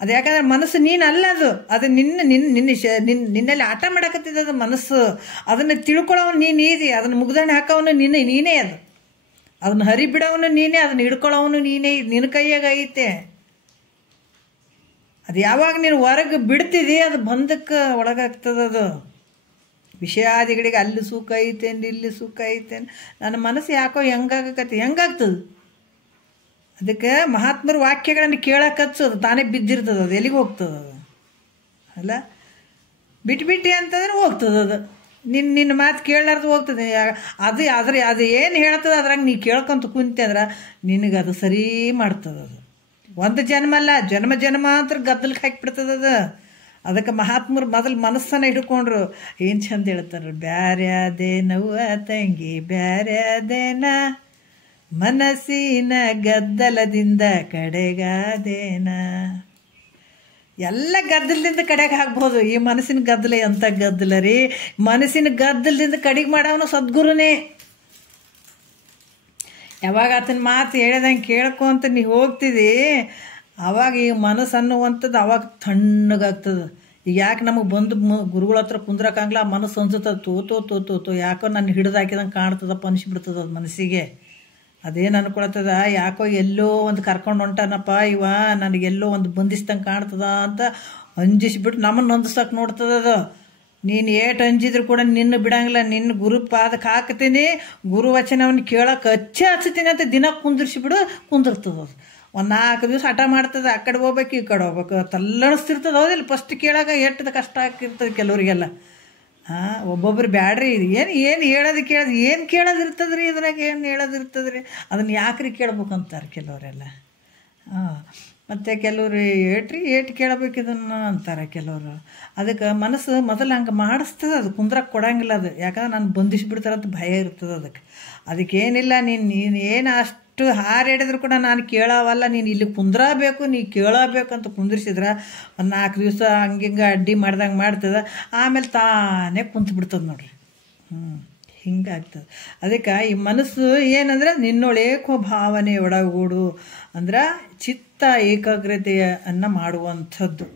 ಅದು ಯಾಕಂದ್ರೆ ಮನಸ್ಸು ನೀನು ಅಲ್ಲ. ಅದು ನಿನ್ನಲ್ಲಿ ಆಟ ಮಾಡಕತ್ತಿದ್ದು ಮನಸ್ಸು. ಅದನ್ನು ತಿಳ್ಕೊಳ್ಳೋನು ನೀನು ಇದೆ. ಅದನ್ನು ಮುಗ್ದಾಣಿ ಹಾಕೋವನು ನೀನೇ. ಅದನ್ನು ಹರಿಬಿಡೋವನು ನೀನೇ, ಅದನ್ನು ಹಿಡ್ಕೊಳ್ಳೋವನು ನೀನೇ. ನಿನ್ನ ಕೈಯಾಗ ಐತೆ. ಅದು ಯಾವಾಗ ನೀನು ಹೊರಗೆ ಬಿಡ್ತಿದಿ ಅದು ಬಂಧಕ್ಕೆ ಒಳಗಾಗ್ತದೆ. ಅದು ವಿಷಯಾದಿಗಳಿಗೆ ಅಲ್ಲಿ ಸುಖ ಐತೇನು, ಇಲ್ಲಿ ಸುಖ ಐತೇನು, ನನ್ನ ಮನಸ್ಸು ಯಾಕೋ ಹೆಂಗಾಗ್ತದೆ. ಅದಕ್ಕೆ ಮಹಾತ್ಮರ ವಾಕ್ಯಗಳನ್ನು ಕೇಳಕ್ಕಚ್ಚೋದು ತಾನೇ ಬಿದ್ದಿರ್ತದೆ. ಅದು ಎಲ್ಲಿಗೆ ಹೋಗ್ತದೆ ಅದು ಅಲ್ಲ. ಬಿಟ್ಬಿಟ್ಟು ಅಂತಂದ್ರೆ ಹೋಗ್ತದೆ. ಅದು ನಿನ್ನ ಮಾತು ಕೇಳಲಾರ್ದು ಹೋಗ್ತದೆ. ಅದು ಏನು ಹೇಳ್ತದೆ ಅದ್ರಾಗ ನೀ ಕೇಳ್ಕೊಂತ ಕುಂತೆ ಅಂದ್ರೆ ನಿನಗೆ ಅದು ಸರಿ ಮಾಡ್ತದೆ. ಅದು ಒಂದು ಜನ್ಮ ಅಲ್ಲ, ಜನ್ಮಾಂತರ ಗದ್ದಲಕ್ಕೆ ಹಾಕಿಬಿಡ್ತದೆ ಅದು. ಅದಕ್ಕೆ ಮಹಾತ್ಮರು ಮೊದಲು ಮನಸ್ಸನ್ನು ಹಿಡ್ಕೊಂಡ್ರು. ಏನು ಚಂದ ಹೇಳ್ತಾರೆ, ಬ್ಯಾರೆ ಅದೇನವ್ವ ತಂಗಿ ಬ್ಯಾರೆ ಅದೇನ, ಮನಸ್ಸಿನ ಗದ್ದಲದಿಂದ ಕಡೆಗಾದೇನ. ಎಲ್ಲ ಗದ್ದಲದಿಂದ ಕಡೆಗೆ ಹಾಕ್ಬೋದು. ಈ ಮನಸ್ಸಿನ ಗದ್ದಲ ಎಂಥ ಗದ್ದಲ ರೀ. ಮನಸ್ಸಿನ ಗದ್ದಲದಿಂದ ಕಡೆಗೆ ಮಾಡೋನು ಸದ್ಗುರುನೇ. ಯಾವಾಗ ಆತನ ಮಾತು ಹೇಳ್ದಂಗೆ ಕೇಳ್ಕೊಂತ ನೀ ಹೋಗ್ತಿದಿ ಆವಾಗ ಈ ಮನಸ್ಸು ಅನ್ನುವಂಥದ್ದು ಅವಾಗ ತಣ್ಣಗಾಗ್ತದೆ. ಈಗ ಯಾಕೆ ನಮಗೆ ಬಂದು ಗುರುಗಳ ಹತ್ರ ಕುಂದ್ರಕ್ಕಾಗಲ್ಲ, ಆ ಮನಸ್ಸು ಅನ್ಸುತ್ತದೆ ತೋತೋ ಯಾಕೋ ನನ್ನ ಹಿಡಿದು ಹಾಕಿದಂಗೆ ಕಾಣ್ತದಪ್ಪ ಅನಿಸ್ಬಿಡ್ತದೆ ಅದು ಮನಸ್ಸಿಗೆ. ಅದೇನು ಅನ್ಕೊಳ್ತದ, ಯಾಕೋ ಎಲ್ಲೋ ಒಂದು ಕರ್ಕೊಂಡು ಹೊಂಟಾನಪ್ಪ ಇವ, ನನಗೆಲ್ಲೋ ಒಂದು ಬಂಧಿಸ್ದಂಗೆ ಕಾಣ್ತದ ಅಂತ ಅಂಜಿಸ್ಬಿಟ್ಟು ನಮ್ಮನ್ನು ಹೊಂದಿಸೋಕೆ ನೋಡ್ತದ ಅದು. ನೀನು ಏಟು ಅಂಜಿದ್ರು ಕೂಡ ನಿನ್ನ ಬಿಡಂಗಿಲ್ಲ. ನಿನ್ನ ಗುರು ಪಾದಕ್ಕೆ ಹಾಕ್ತೀನಿ, ಗುರು ವಚನವನ್ನು ಕೇಳೋಕೆ ಹಚ್ತೀನಿ ಅಂತ ದಿನ ಕುಂದಿರ್ತದೆ ಅದು. ಒಂದು 4 ದಿವಸ ಹಠ ಮಾಡ್ತದೆ. ಆ ಕಡೆ ಹೋಗ್ಬೇಕು ಈ ಕಡೆ ಹೋಗ್ಬೇಕು ತಲ್ಲಣಿಸ್ತಿರ್ತದೆ. ಹೌದಿಲ್ಲ, ಫಸ್ಟ್ ಕೇಳಾಗ ಎಟ್ಟದ ಕಷ್ಟ ಆಗಿರ್ತದೆ ಕೆಲವರಿಗೆಲ್ಲ. ಒಬ್ಬೊಬ್ರು ಬ್ಯಾಡ್ರಿ ಏನು ಕೇಳೋದಿರ್ತದೆ ರೀ. ಇದ್ರಾಗ ಏನು ಹೇಳೋದಿರ್ತದೆ ರೀ, ಅದನ್ನು ಯಾಕ್ರಿ ಕೇಳ್ಬೇಕಂತಾರೆ ಕೆಲವರೆಲ್ಲ. ಮತ್ತು ಕೆಲವರು ಏಟು ಕೇಳಬೇಕು ಇದನ್ನು ಅಂತಾರೆ ಕೆಲವರು. ಅದಕ್ಕೆ ಮನಸ್ಸು ಮೊದಲು ಹಂಗೆ ಮಾಡಿಸ್ತದೆ. ಅದು ಕುಂದ್ರಕ್ಕೆ ಕೊಡಂಗಿಲ್ಲ ಅದು. ಯಾಕಂದ್ರೆ ನಾನು ಬಂಧಿಸ್ಬಿಡ್ತಾರಂತ ಭಯ ಇರ್ತದೆ ಅದಕ್ಕೇನಿಲ್ಲ. ನೀನು ಏನು ಅಷ್ಟು ಹಾರಿಡಿದ್ರು ಕೂಡ ನಾನು ಕೇಳವಲ್ಲ, ನೀನು ಇಲ್ಲಿ ಕುಂದ್ರಬೇಕು, ನೀ ಕೇಳಬೇಕು ಅಂತ ಕುಂದ್ರಿಸಿದ್ರೆ ಒಂದು 4 ದಿವಸ ಹಂಗಿಂಗೆ ಅಡ್ಡಿ ಮಾಡ್ದಂಗೆ ಮಾಡ್ತದೆ. ಆಮೇಲೆ ತಾನೇ ಕುಂತ್ಬಿಡ್ತದೆ ನೋಡ್ರಿ. ಹಿಂಗಾಗ್ತದೆ. ಅದಕ್ಕೆ ಈ ಮನಸ್ಸು ಏನಂದ್ರೆ ನಿನ್ನೊಳೇಕೋ ಭಾವನೆ ಒಳಗೂಡು ಅಂದ್ರೆ ಚಿತ್ತ ಏಕಾಗ್ರತೆಯನ್ನು ಮಾಡುವಂಥದ್ದು.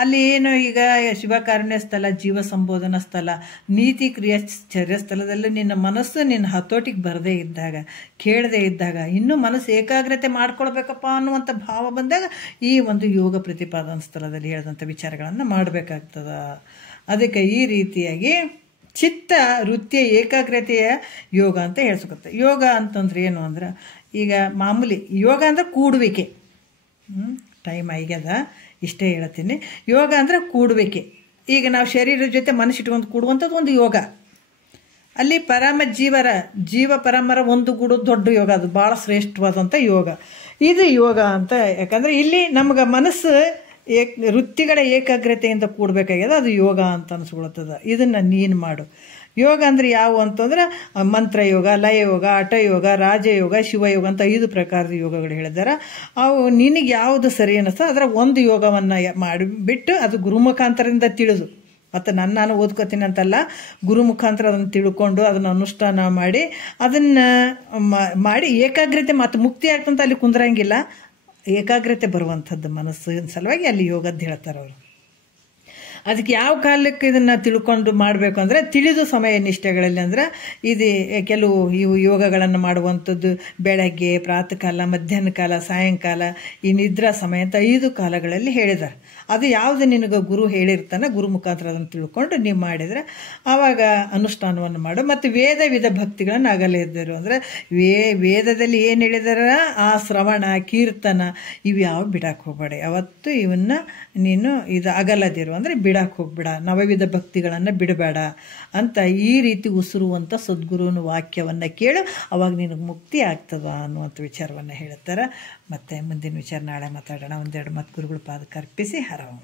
ಅಲ್ಲಿ ಏನು ಈಗ ಶಿವಕಾರುಣ್ಯ ಸ್ಥಳ, ಜೀವ ಸಂಬೋಧನಾ ಸ್ಥಳ, ನೀತಿ ಕ್ರಿಯಾಚರ್ಯ ಸ್ಥಳದಲ್ಲಿ ನಿನ್ನ ಮನಸ್ಸು ನಿನ್ನ ಹತೋಟಿಗೆ ಬರದೇ ಇದ್ದಾಗ, ಕೇಳದೇ ಇದ್ದಾಗ, ಇನ್ನೂ ಮನಸ್ಸು ಏಕಾಗ್ರತೆ ಮಾಡ್ಕೊಳ್ಬೇಕಪ್ಪ ಅನ್ನುವಂಥ ಭಾವ ಬಂದಾಗ ಈ ಒಂದು ಯೋಗ ಪ್ರತಿಪಾದನಾ ಸ್ಥಳದಲ್ಲಿ ಹೇಳಿದಂಥ ವಿಚಾರಗಳನ್ನು ಮಾಡಬೇಕಾಗ್ತದೆ. ಅದಕ್ಕೆ ಈ ರೀತಿಯಾಗಿ ಚಿತ್ತ ವೃತ್ತಿಯ ಏಕಾಗ್ರತೆಯ ಯೋಗ ಅಂತ ಹೇಳ್ಸಕತ್ತೆ. ಯೋಗ ಅಂತಂದ್ರೆ ಏನು ಅಂದ್ರೆ ಈಗ ಮಾಮೂಲಿ ಯೋಗ ಅಂದ್ರೆ ಕೂಡುವಿಕೆ. ಟೈಮ್ ಆಗ್ಯದ, ಇಷ್ಟೇ ಹೇಳ್ತೀನಿ. ಯೋಗ ಅಂದರೆ ಕೂಡುವಿಕೆ. ಈಗ ನಾವು ಶರೀರದ ಜೊತೆ ಮನಸ್ಸಿಟ್ಕೊಂಡು ಕೂಡುವಂಥದ್ದು ಒಂದು ಯೋಗ. ಅಲ್ಲಿ ಜೀವ ಪರಮರ ಒಂದು ಗೂಡು ದೊಡ್ಡ ಯೋಗ. ಅದು ಭಾಳ ಶ್ರೇಷ್ಠವಾದಂಥ ಯೋಗ. ಇದು ಯೋಗ ಅಂತ. ಯಾಕಂದರೆ ಇಲ್ಲಿ ನಮ್ಗೆ ಮನಸ್ಸು ವೃತ್ತಿಗಳ ಏಕಾಗ್ರತೆಯಿಂದ ಕೂಡಬೇಕಾಗ್ಯದ, ಅದು ಯೋಗ ಅಂತ ಅನಿಸ್ಕೊಳ್ತದ. ಇದನ್ನು ನೀನು ಮಾಡು. ಯೋಗ ಅಂದರೆ ಯಾವುವು ಅಂತಂದ್ರೆ ಮಂತ್ರಯೋಗ, ಲಯಯೋಗ, ಹಠಯೋಗ, ರಾಜಯೋಗ, ಶಿವಯೋಗ ಅಂತ 5 ಪ್ರಕಾರದ ಯೋಗಗಳು ಹೇಳಿದ್ದಾರೆ. ಅವು ನಿನಗೆ ಯಾವುದು ಸರಿ ಅನ್ನಿಸ್ತೋ ಅದರ ಒಂದು ಯೋಗವನ್ನು ಮಾಡಿಬಿಟ್ಟು ಅದು ಗುರು ಮುಖಾಂತರದಿಂದ ತಿಳಿದು, ಮತ್ತು ನಾನು ಓದ್ಕೋತೀನಿ ಅಂತಲ್ಲ, ಗುರು ಮುಖಾಂತರ ಅದನ್ನು ತಿಳ್ಕೊಂಡು ಅದನ್ನು ಅನುಷ್ಠಾನ ಮಾಡಿ ಅದನ್ನು ಮಾಡಿ ಏಕಾಗ್ರತೆ ಮತ್ತು ಮುಕ್ತಿ ಆಗ್ತಂತ ಅಲ್ಲಿ ಕುಂದ್ರಂಗಿಲ್ಲ. ಏಕಾಗ್ರತೆ ಬರುವಂಥದ್ದು ಮನಸ್ಸಿನ ಸಲುವಾಗಿ ಅಲ್ಲಿ ಯೋಗದ್ದು ಹೇಳ್ತಾರೆ ಅವರು. ಅದಕ್ಕೆ ಯಾವ ಕಾಲಕ್ಕೆ ಇದನ್ನು ತಿಳ್ಕೊಂಡು ಮಾಡಬೇಕು ಅಂದರೆ ತಿಳಿದು ಸಮಯ ನಿಷ್ಠೆಗಳಲ್ಲಿ, ಅಂದರೆ ಇದು ಕೆಲವು ಇವು ಯೋಗಗಳನ್ನು ಮಾಡುವಂಥದ್ದು ಬೆಳಗ್ಗೆ, ಪ್ರಾತಃ ಕಾಲ, ಮಧ್ಯಾಹ್ನ ಕಾಲ, ಸಾಯಂಕಾಲ, ಈ ನಿದ್ರಾ ಸಮಯ ಅಂತ 5 ಕಾಲಗಳಲ್ಲಿ ಹೇಳಿದ್ದಾರೆ. ಅದು ಯಾವುದು ನಿನಗೆ ಗುರು ಹೇಳಿರ್ತಾನೆ, ಗುರು ಮುಖಾಂತರ ಅದನ್ನು ತಿಳ್ಕೊಂಡು ನೀವು ಮಾಡಿದರೆ ಆವಾಗ ಅನುಷ್ಠಾನವನ್ನು ಮಾಡು. ಮತ್ತು ವಿಧ ಭಕ್ತಿಗಳನ್ನು ಅಗಲಿದ್ದರು, ಅಂದರೆ ವೇದದಲ್ಲಿ ಏನು ಹೇಳಿದಾರ ಆ ಶ್ರವಣ, ಕೀರ್ತನ ಇವು ಯಾವ ಬಿಡಕ್ಕೆ ಹೋಗಬೇಡ. ಯಾವತ್ತು ಇವನ್ನ ನೀನು ಇದು ಅಗಲದಿರು, ಅಂದರೆ ಬಿಡಕ್ಕೆ ಹೋಗ್ಬೇಡ, ನವವಿಧ ಭಕ್ತಿಗಳನ್ನು ಬಿಡಬೇಡ ಅಂತ ಈ ರೀತಿ ಉಸಿರುವಂಥ ಸದ್ಗುರುವಿನ ವಾಕ್ಯವನ್ನು ಕೇಳು, ಅವಾಗ ನಿನಗೆ ಮುಕ್ತಿ ಆಗ್ತದ ಅನ್ನುವಂಥ ವಿಚಾರವನ್ನು ಹೇಳ್ತಾರೆ. ಮತ್ತು ಮುಂದಿನ ವಿಚಾರ ನಾಳೆ ಮಾತಾಡೋಣ. ಒಂದೆರಡು ಮತ್ತು ಗುರುಗಳ ಪಾದಕ್ಕೆ ಅರ್ಪಿಸಿ ಹರವು.